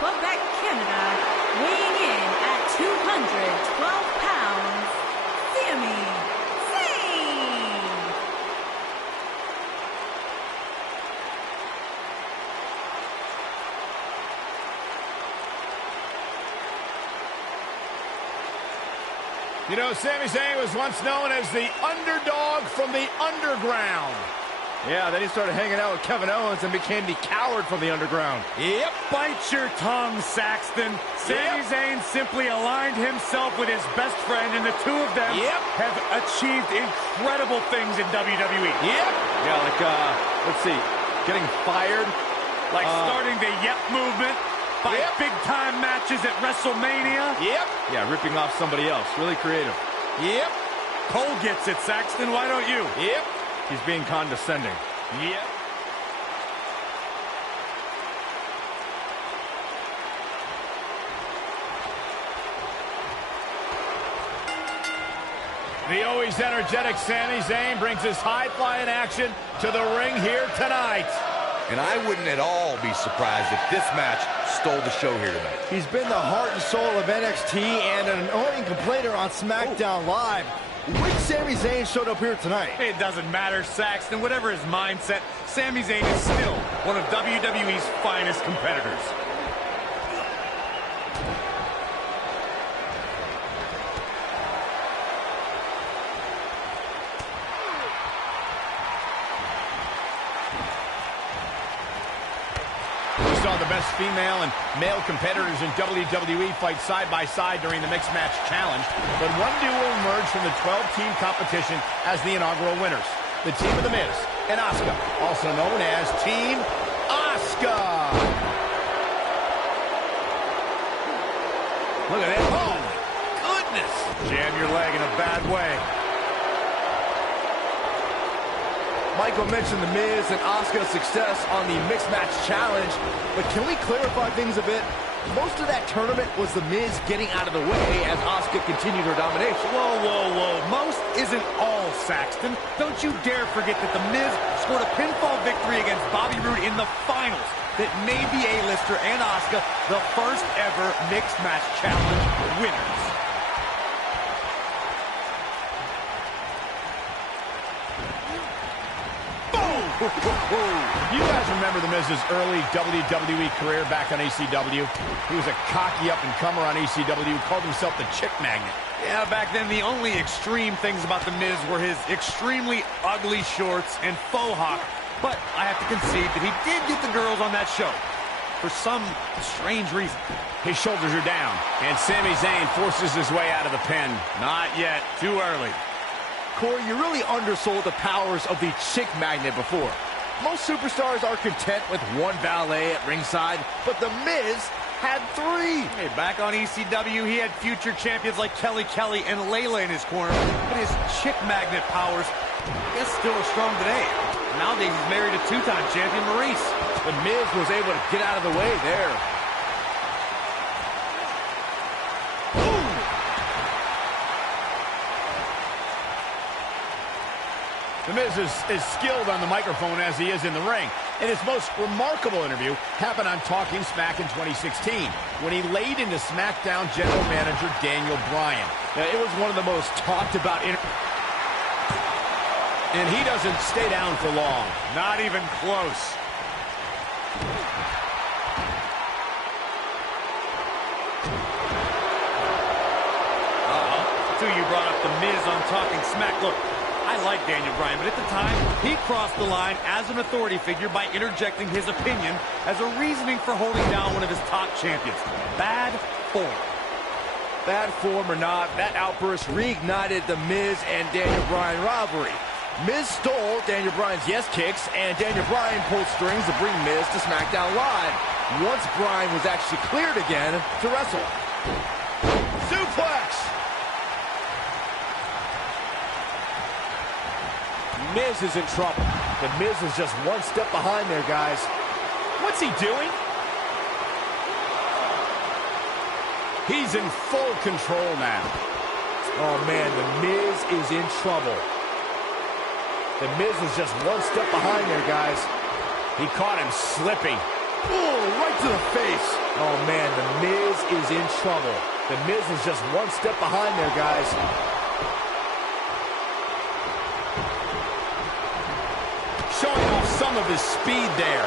Quebec, Canada, weighing in at 212 pounds, Sami Zayn. You know, Sami Zayn was once known as the underdog from the underground. Yeah, then he started hanging out with Kevin Owens and became the coward from the underground. Yep, bite your tongue, Saxton. Sami Zayn simply aligned himself with his best friend, and the two of them have achieved incredible things in WWE. Yeah, like, let's see, getting fired. Like starting the movement by big-time matches at WrestleMania. Yeah, ripping off somebody else. Really creative. Cole gets it, Saxton. Why don't you? He's being condescending. The always energetic Sami Zayn brings his high-flying action to the ring here tonight. And I wouldn't at all be surprised if this match stole the show here tonight. He's been the heart and soul of NXT and an annoying complainer on SmackDown Live. Which Sami Zayn showed up here tonight? It doesn't matter, Saxton. Whatever his mindset, Sami Zayn is still one of WWE's finest competitors. We saw the best female and male competitors in WWE fight side by side during the Mixed Match Challenge, but one duo emerged from the 12-team competition as the inaugural winners. The team of The Miz and Asuka, also known as Team Asuka. Look at that. Oh, my goodness. Jam your leg in a bad way. Michael mentioned The Miz and Asuka's success on the Mixed Match Challenge, but can we clarify things a bit? Most of that tournament was The Miz getting out of the way as Asuka continued her domination. Whoa, whoa, whoa. Most isn't all, Saxton. Don't you dare forget that The Miz scored a pinfall victory against Bobby Roode in the finals that made the A-lister and Asuka the first ever Mixed Match Challenge winners. You guys remember The Miz's early WWE career back on ECW? He was a cocky up-and-comer on ECW who called himself the Chick Magnet. Yeah, back then the only extreme things about The Miz were his extremely ugly shorts and faux hawk. But I have to concede that he did get the girls on that show for some strange reason. His shoulders are down, and Sami Zayn forces his way out of the pin. Not yet. Too early. Corey, you really undersold the powers of the Chick Magnet before. Most superstars are content with one valet at ringside, but The Miz had 3. Hey, back on ECW, he had future champions like Kelly Kelly and Layla in his corner, but his Chick Magnet powers, I guess, still are strong today. Nowadays, he's married to 2-time champion Maurice. The Miz was able to get out of the way there. The Miz is skilled on the microphone as he is in the ring. And his most remarkable interview happened on Talking Smack in 2016, when he laid into SmackDown General Manager Daniel Bryan. Now, it was one of the most talked about interviews. And he doesn't stay down for long. Not even close. Until you brought up The Miz on Talking Smack. Look, I like Daniel Bryan, but at the time, he crossed the line as an authority figure by interjecting his opinion as a reasoning for holding down one of his top champions. Bad form. Bad form or not, that outburst reignited the Miz and Daniel Bryan rivalry. Miz stole Daniel Bryan's yes kicks, and Daniel Bryan pulled strings to bring Miz to SmackDown Live once Bryan was actually cleared again to wrestle. Suplex! Miz is in trouble. The Miz is just one step behind there, guys. What's he doing? He's in full control now. Oh, man, the Miz is in trouble. The Miz is just one step behind there, guys. He caught him slipping. Oh, right to the face. Oh, man, the Miz is in trouble. The Miz is just one step behind there, guys. Showing off some of his speed there.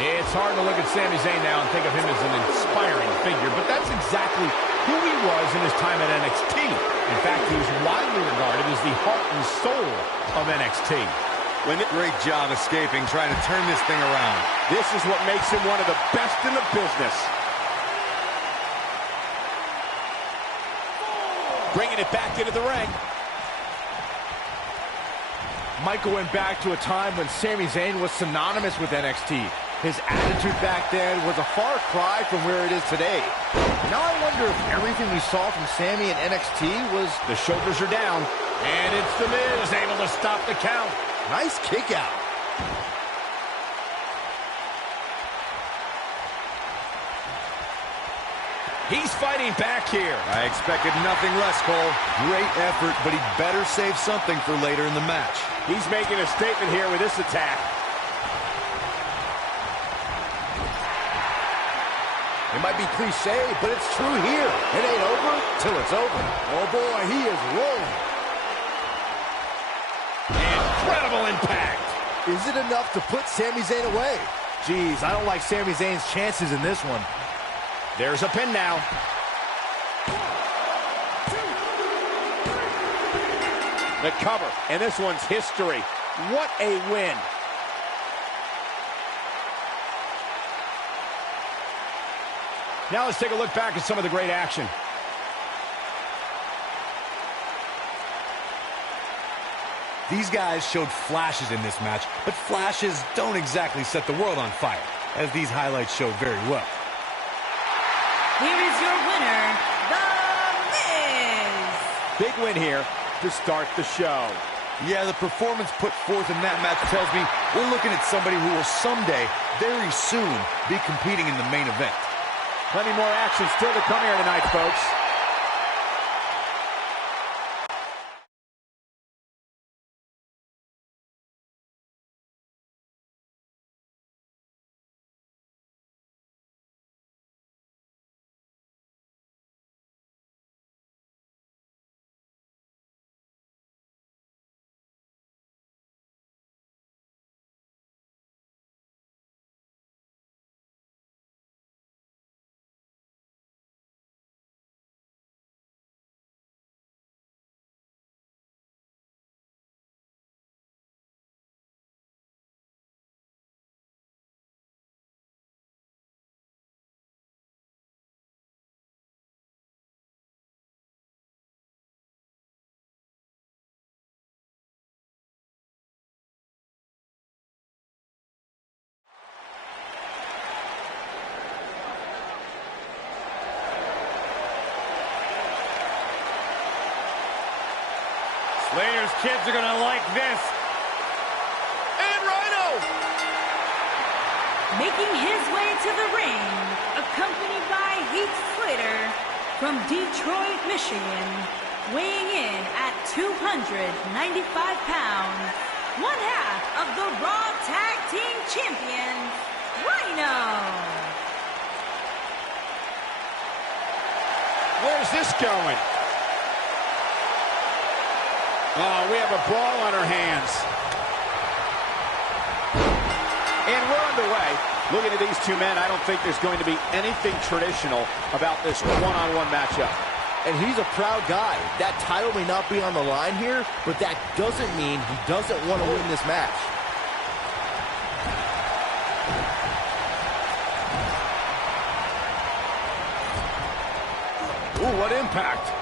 It's hard to look at Sami Zayn now and think of him as an inspiring figure, but that's exactly who he was in his time at NXT. In fact, he was widely regarded as the heart and soul of NXT. Great job escaping, trying to turn this thing around. This is what makes him one of the best in the business. Bringing it back into the ring. Michael went back to a time when Sami Zayn was synonymous with NXT. His attitude back then was a far cry from where it is today. Now I wonder if everything we saw from Sami in NXT was... The shoulders are down, and it's The Miz able to stop the count. Nice kick out. He's fighting back here. I expected nothing less, Cole. Great effort, but he'd better save something for later in the match. He's making a statement here with this attack. It might be cliche, but it's true here. It ain't over till it's over. Oh boy, he is rolling. Incredible impact. Is it enough to put Sami Zayn away? Jeez, I don't like Sami Zayn's chances in this one. There's a pin now. The cover, and this one's history. What a win. Now let's take a look back at some of the great action. These guys showed flashes in this match, but flashes don't exactly set the world on fire, as these highlights show very well. here is your winner, The Miz. Big win here to start the show. Yeah, the performance put forth in that match tells me we're looking at somebody who will someday, very soon, be competing in the main event. Plenty more action still to come here tonight, folks. Slater's kids are gonna like this. And Rhino! Making his way to the ring, accompanied by Heath Slater from Detroit, Michigan, weighing in at 295 pounds, one half of the Raw Tag Team Champions, Rhino. Where's this going? Oh, we have a brawl on our hands. And we're underway. Looking at these two men, I don't think there's going to be anything traditional about this one-on-one matchup. And he's a proud guy. That title may not be on the line here, but that doesn't mean he doesn't want to win this match. Ooh, what impact.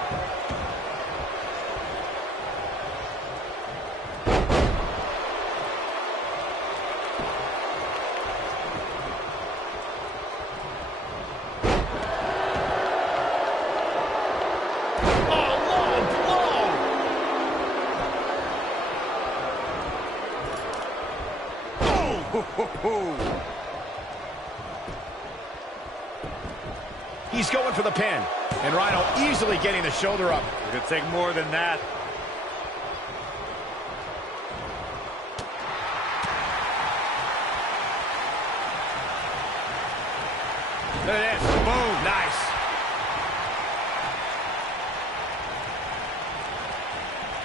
He's going for the pin. And Rhino easily getting the shoulder up. It could take more than that. Look at this. Boom. Nice.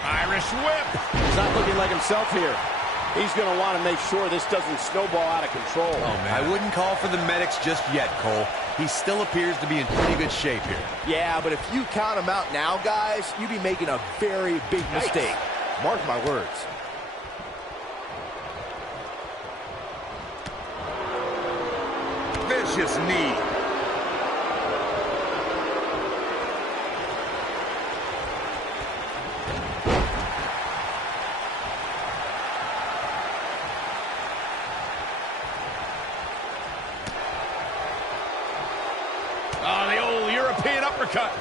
Irish whip. He's not looking like himself here. He's going to want to make sure this doesn't snowball out of control. Oh, man. I wouldn't call for the medics just yet, Cole. He still appears to be in pretty good shape here. Yeah, but if you count him out now, guys, you'd be making a very big mistake. Mark my words. Vicious knee. Oh, the old European uppercut.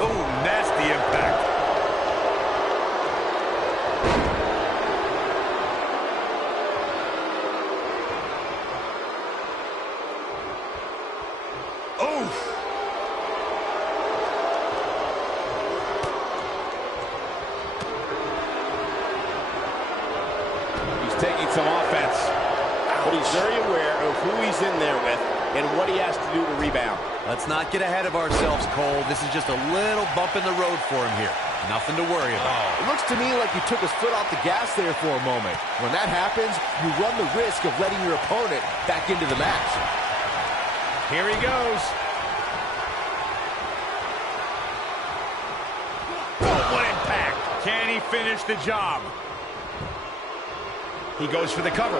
Oh, nasty impact. Oh. He's taking some offense, but he's very aware of who he's in there with and what he has to do to rebound. Let's not get ahead of ourselves, Cole. This is just a little bump in the road for him here. Nothing to worry about. It looks to me like he took his foot off the gas there for a moment. When that happens, you run the risk of letting your opponent back into the match. Here he goes. Oh, what impact. Can he finish the job? He goes for the cover.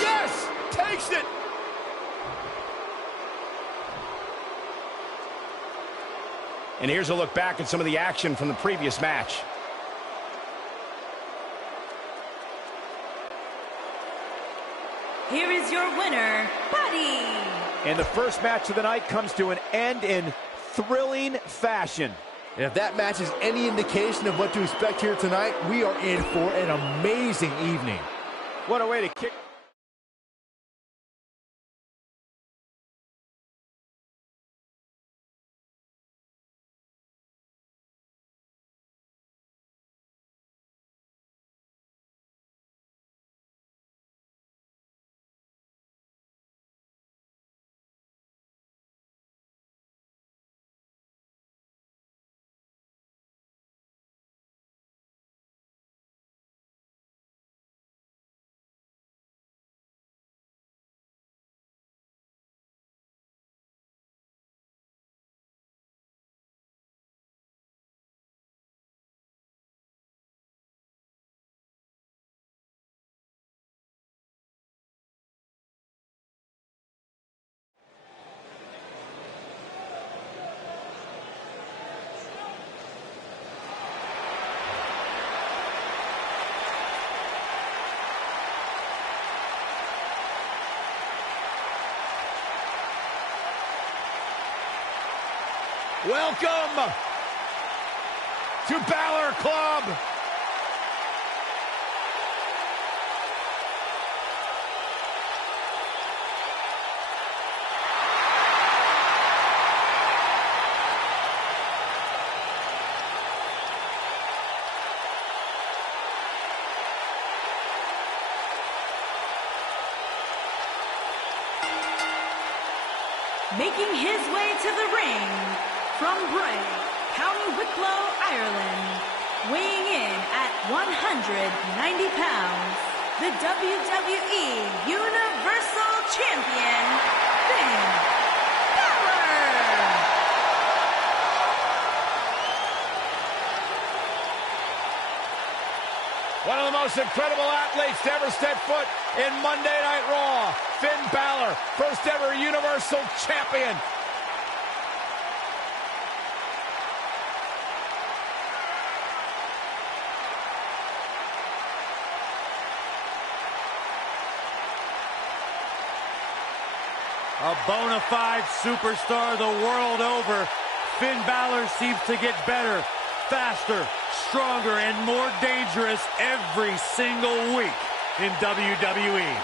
Yes! Takes it! And here's a look back at some of the action from the previous match. here is your winner, Buddy. And the first match of the night comes to an end in thrilling fashion. And if that match is any indication of what to expect here tonight, we are in for an amazing evening. What a way to kick. Welcome to Balor Club. Making his way to the ring from Bray, County Wicklow, Ireland, weighing in at 190 pounds, the WWE Universal Champion, Finn Balor. One of the most incredible athletes to ever step foot in Monday Night Raw, Finn Balor, first ever Universal Champion. A bona fide superstar the world over, Finn Balor seems to get better, faster, stronger, and more dangerous every single week in WWE.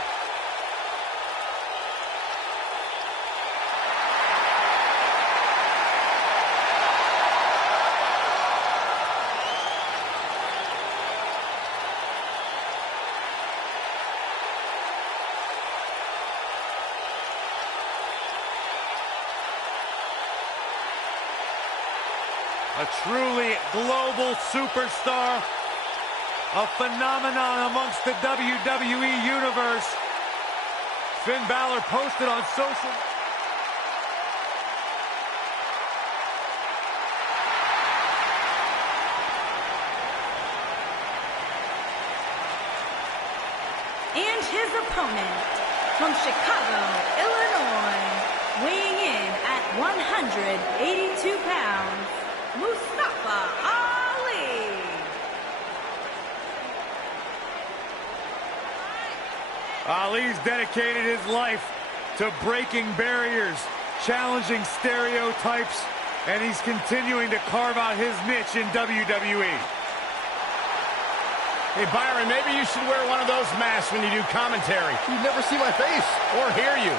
A truly global superstar, a phenomenon amongst the WWE Universe. Finn Balor posted on social. And his opponent from Chicago, Illinois, weighing in at 182 pounds, Mustafa Ali. Ali's dedicated his life to breaking barriers, challenging stereotypes, and he's continuing to carve out his niche in WWE. Hey, Byron, maybe you should wear one of those masks when you do commentary. You never see my face. Or hear you.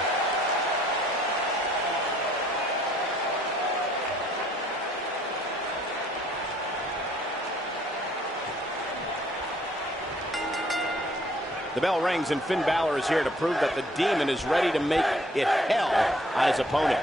The bell rings, and Finn Balor is here to prove that the Demon is ready to make it hell on his opponent.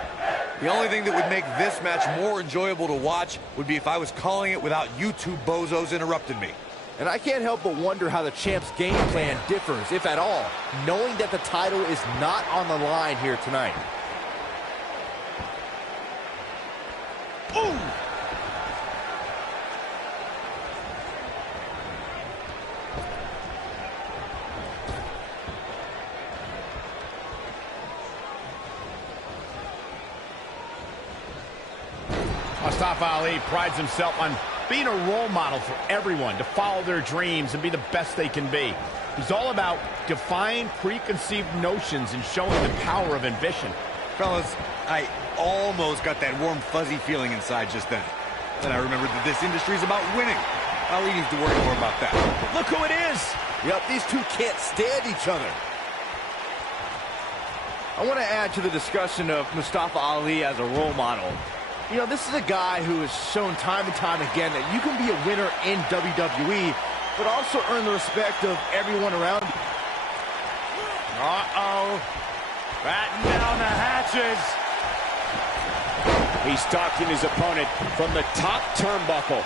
The only thing that would make this match more enjoyable to watch would be if I was calling it without you two bozos interrupting me. And I can't help but wonder how the champ's game plan differs, if at all, knowing that the title is not on the line here tonight. Ooh! Mustafa Ali prides himself on being a role model for everyone to follow their dreams and be the best they can be. He's all about defying preconceived notions and showing the power of ambition. Fellas, I almost got that warm, fuzzy feeling inside just then. Then I remembered that this industry is about winning. Ali needs to worry more about that. Look who it is! Yep, these two can't stand each other. I want to add to the discussion of Mustafa Ali as a role model. You know, this is a guy who has shown time and time again that you can be a winner in WWE, but also earn the respect of everyone around you. Uh-oh. Batten down the hatches. He's stalking his opponent from the top turnbuckle.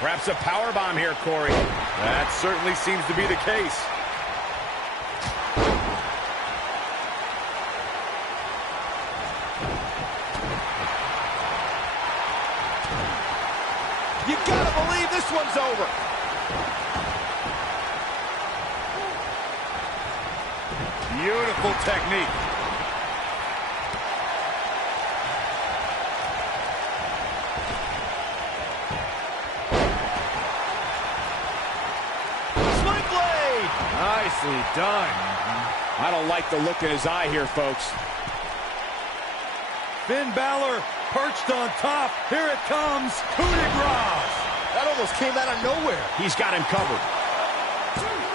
Perhaps a powerbomb here, Corey. That certainly seems to be the case. You gotta believe this one's over. Beautiful technique. Sling blade! Nicely done. I don't like the look in his eye here, folks. Finn Balor perched on top. Here it comes. Coup de grace. That almost came out of nowhere. He's got him covered.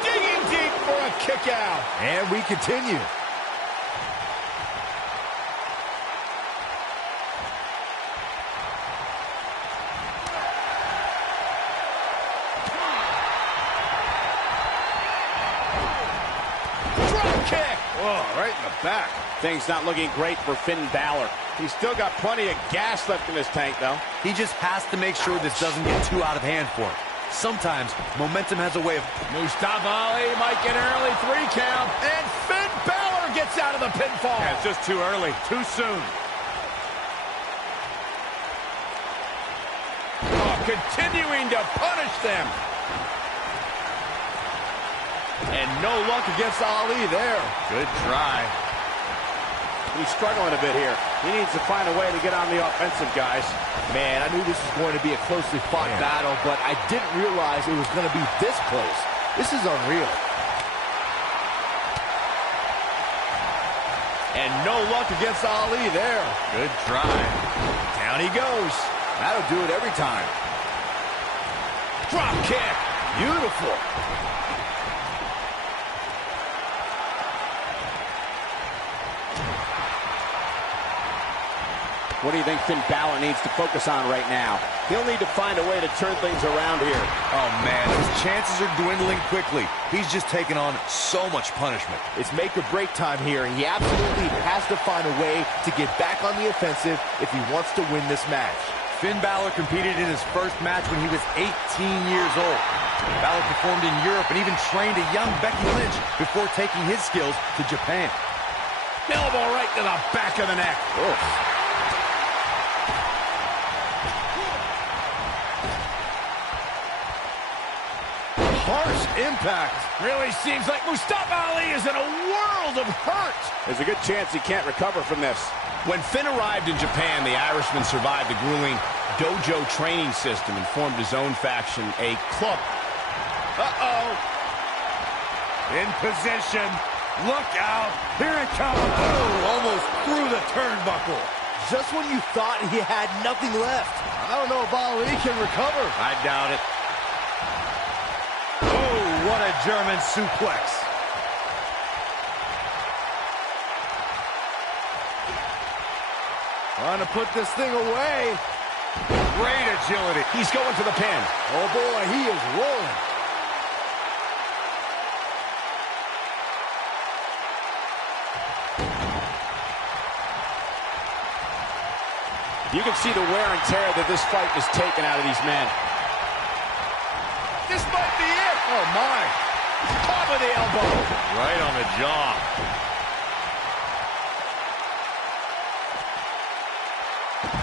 Digging deep for a kick out. And we continue. Drop kick. Oh, right in the back. Things not looking great for Finn Balor. He's still got plenty of gas left in his tank, though. He just has to make sure this doesn't get too out of hand for him. Sometimes momentum has a way of... Mustafa Ali might get an early 3 count. And Finn Balor gets out of the pinfall. Yeah, it's just too early, too soon. Oh, continuing to punish them. And no luck against Ali there. Good try. He's struggling a bit here. He needs to find a way to get on the offensive, guys. Man, I knew this was going to be a closely fought battle, but I didn't realize it was going to be this close. This is unreal. And no luck against Ali there. Good try. Down he goes. That'll do it every time. Drop kick. Beautiful. What do you think Finn Balor needs to focus on right now? He'll need to find a way to turn things around here. Oh, man, his chances are dwindling quickly. He's just taken on so much punishment. It's make or break time here, and he absolutely has to find a way to get back on the offensive if he wants to win this match. Finn Balor competed in his first match when he was 18 years old. Balor performed in Europe and even trained a young Becky Lynch before taking his skills to Japan. Elbow right to the back of the neck. Oof. Harsh impact. Really seems like Mustafa Ali is in a world of hurt. There's a good chance he can't recover from this. When Finn arrived in Japan, the Irishman survived the grueling dojo training system and formed his own faction, a club. Uh-oh. In position. Look out. Here it comes. Oh, almost through the turnbuckle. Just when you thought he had nothing left. I don't know if Ali can recover. I doubt it. Oh, what a German suplex. Trying to put this thing away. Great agility. He's going for the pin. Oh, boy, he is rolling. You can see the wear and tear that this fight has taken out of these men. This might be it. Oh, my. Top of the elbow. Right on the jaw.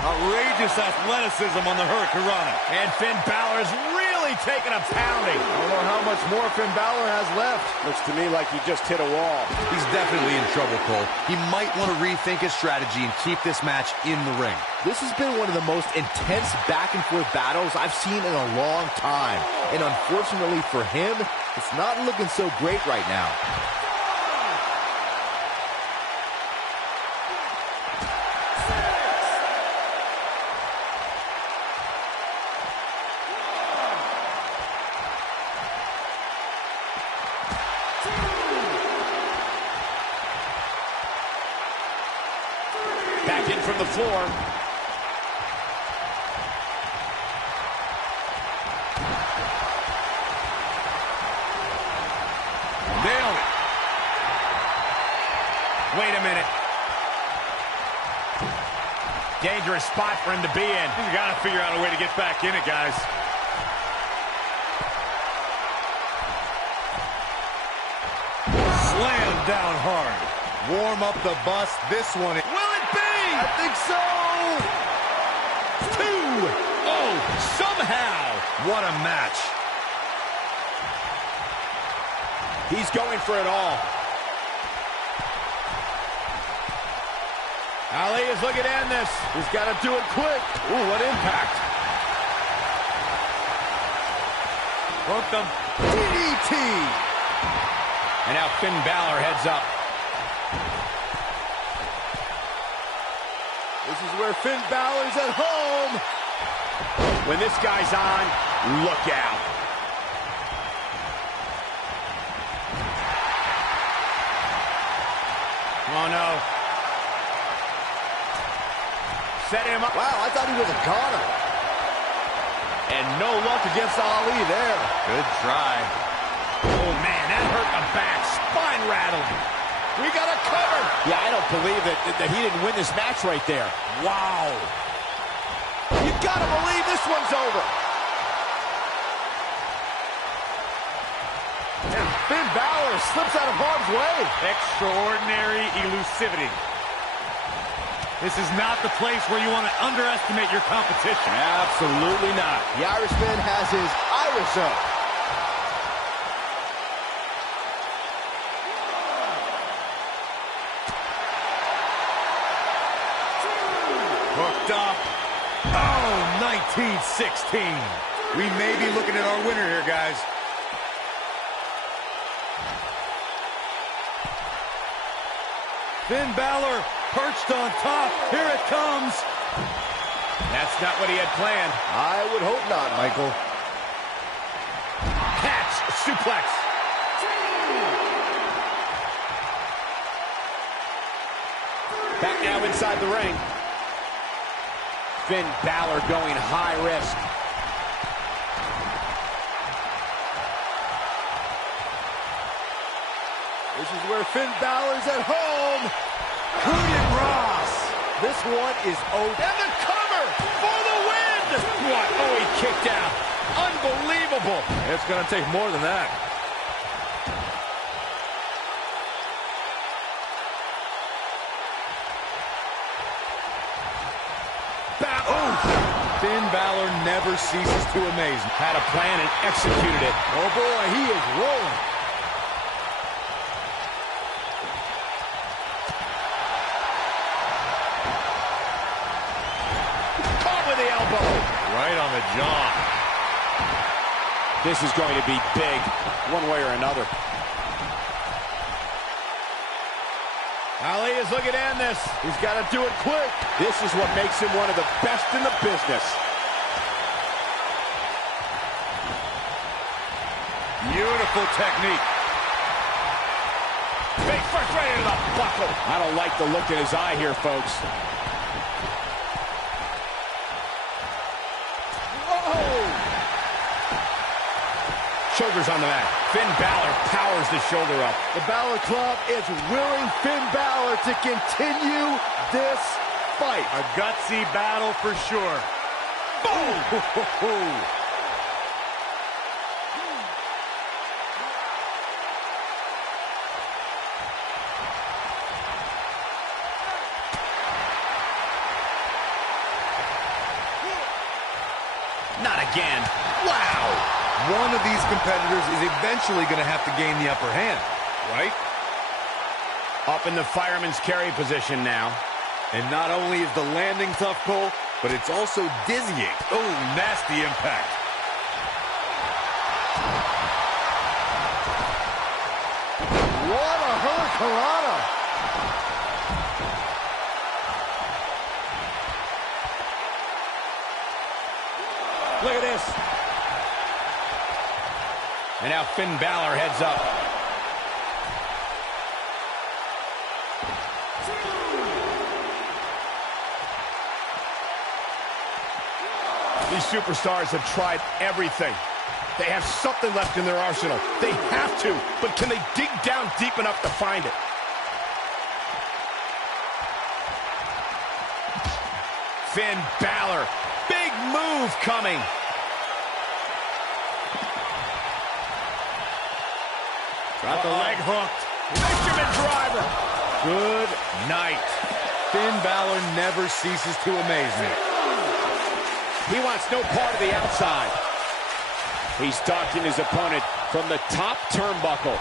Outrageous athleticism on the Hurricanrana. And Finn Balor is really taking a pounding. I don't know how much more Finn Balor has left. Looks to me like he just hit a wall. He's definitely in trouble, Cole. He might want to rethink his strategy and keep this match in the ring. This has been one of the most intense back-and-forth battles I've seen in a long time. And unfortunately for him, it's not looking so great right now. Back in from the floor. Nailed it. Wait a minute. Dangerous spot for him to be in. He's got to figure out a way to get back in it, guys. Slam down hard. Warm up the bus. This one. Will it be? I think so! 2. Oh, somehow. What a match. He's going for it all. Ali is looking to end this. He's got to do it quick. Ooh, what impact. Broke them. DDT! And now Finn Balor heads up. This is where Finn Balor's at home. When this guy's on, look out. Oh, no. Set him up. Wow, I thought he was a goner. And no luck against Ali there. Good try. Oh, man, that hurt the back. Spine rattling. We got a cover. Yeah, I don't believe that he didn't win this match right there. Wow. You got to believe this one's over. And Finn Balor slips out of harm's way. Extraordinary elusivity. This is not the place where you want to underestimate your competition. Absolutely not. The Irishman has his Irish up. Hooked up. Oh, 1916. We may be looking at our winner here, guys. Finn Balor perched on top. Here it comes. That's not what he had planned. I would hope not, Michael. Catch, suplex. Back now inside the ring. Finn Balor going high risk. This is where Finn Balor's at home. Hooded Ross. This one is over. And the cover for the win. What? Oh, he kicked out. Unbelievable. It's going to take more than that. Finn Balor never ceases to amaze me. Had a plan and executed it. Oh, boy, he is rolling. Caught with the elbow. Right on the jaw. This is going to be big, one way or another. Ali is looking to end this. He's got to do it quick. This is what makes him one of the best in the business. Beautiful technique. Big first right into the buckle. I don't like the look in his eye here, folks. Shoulders on the mat. Finn Balor powers the shoulder up. The Balor Club is willing Finn Balor to continue this fight. A gutsy battle for sure. Boom! Not again. Wow. One of these competitors is eventually going to have to gain the upper hand, right? Up in the fireman's carry position now. And not only is the landing tough, Cole, but it's also dizzying. Oh, nasty impact. What a hurricanrana! Look at this. And now Finn Balor heads up. These superstars have tried everything. They have something left in their arsenal. They have to, but can they dig down deep enough to find it? Finn Balor, big move coming. Got the leg hooked. Fisherman driver. Good night. Finn Balor never ceases to amaze me. He wants no part of the outside. He's stalking his opponent from the top turnbuckle.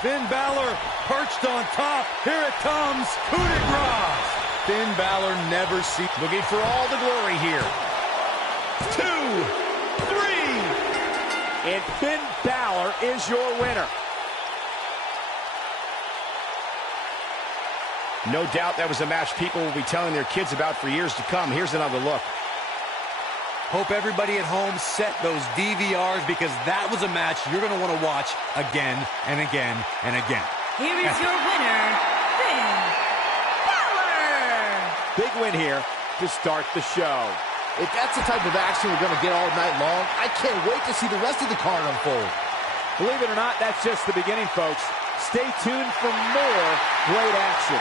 Finn Balor perched on top. Here it comes. Coup de grace. Finn Balor never ceases. Looking for all the glory here. 2, 3. And Finn Balor is your winner. No doubt that was a match people will be telling their kids about for years to come. Here's another look. Hope everybody at home set those DVRs because that was a match you're going to want to watch again and again and again. Here is your winner, Finn Balor. Big win here to start the show. If that's the type of action we're going to get all night long, I can't wait to see the rest of the card unfold. Believe it or not, that's just the beginning, folks. Stay tuned for more great action.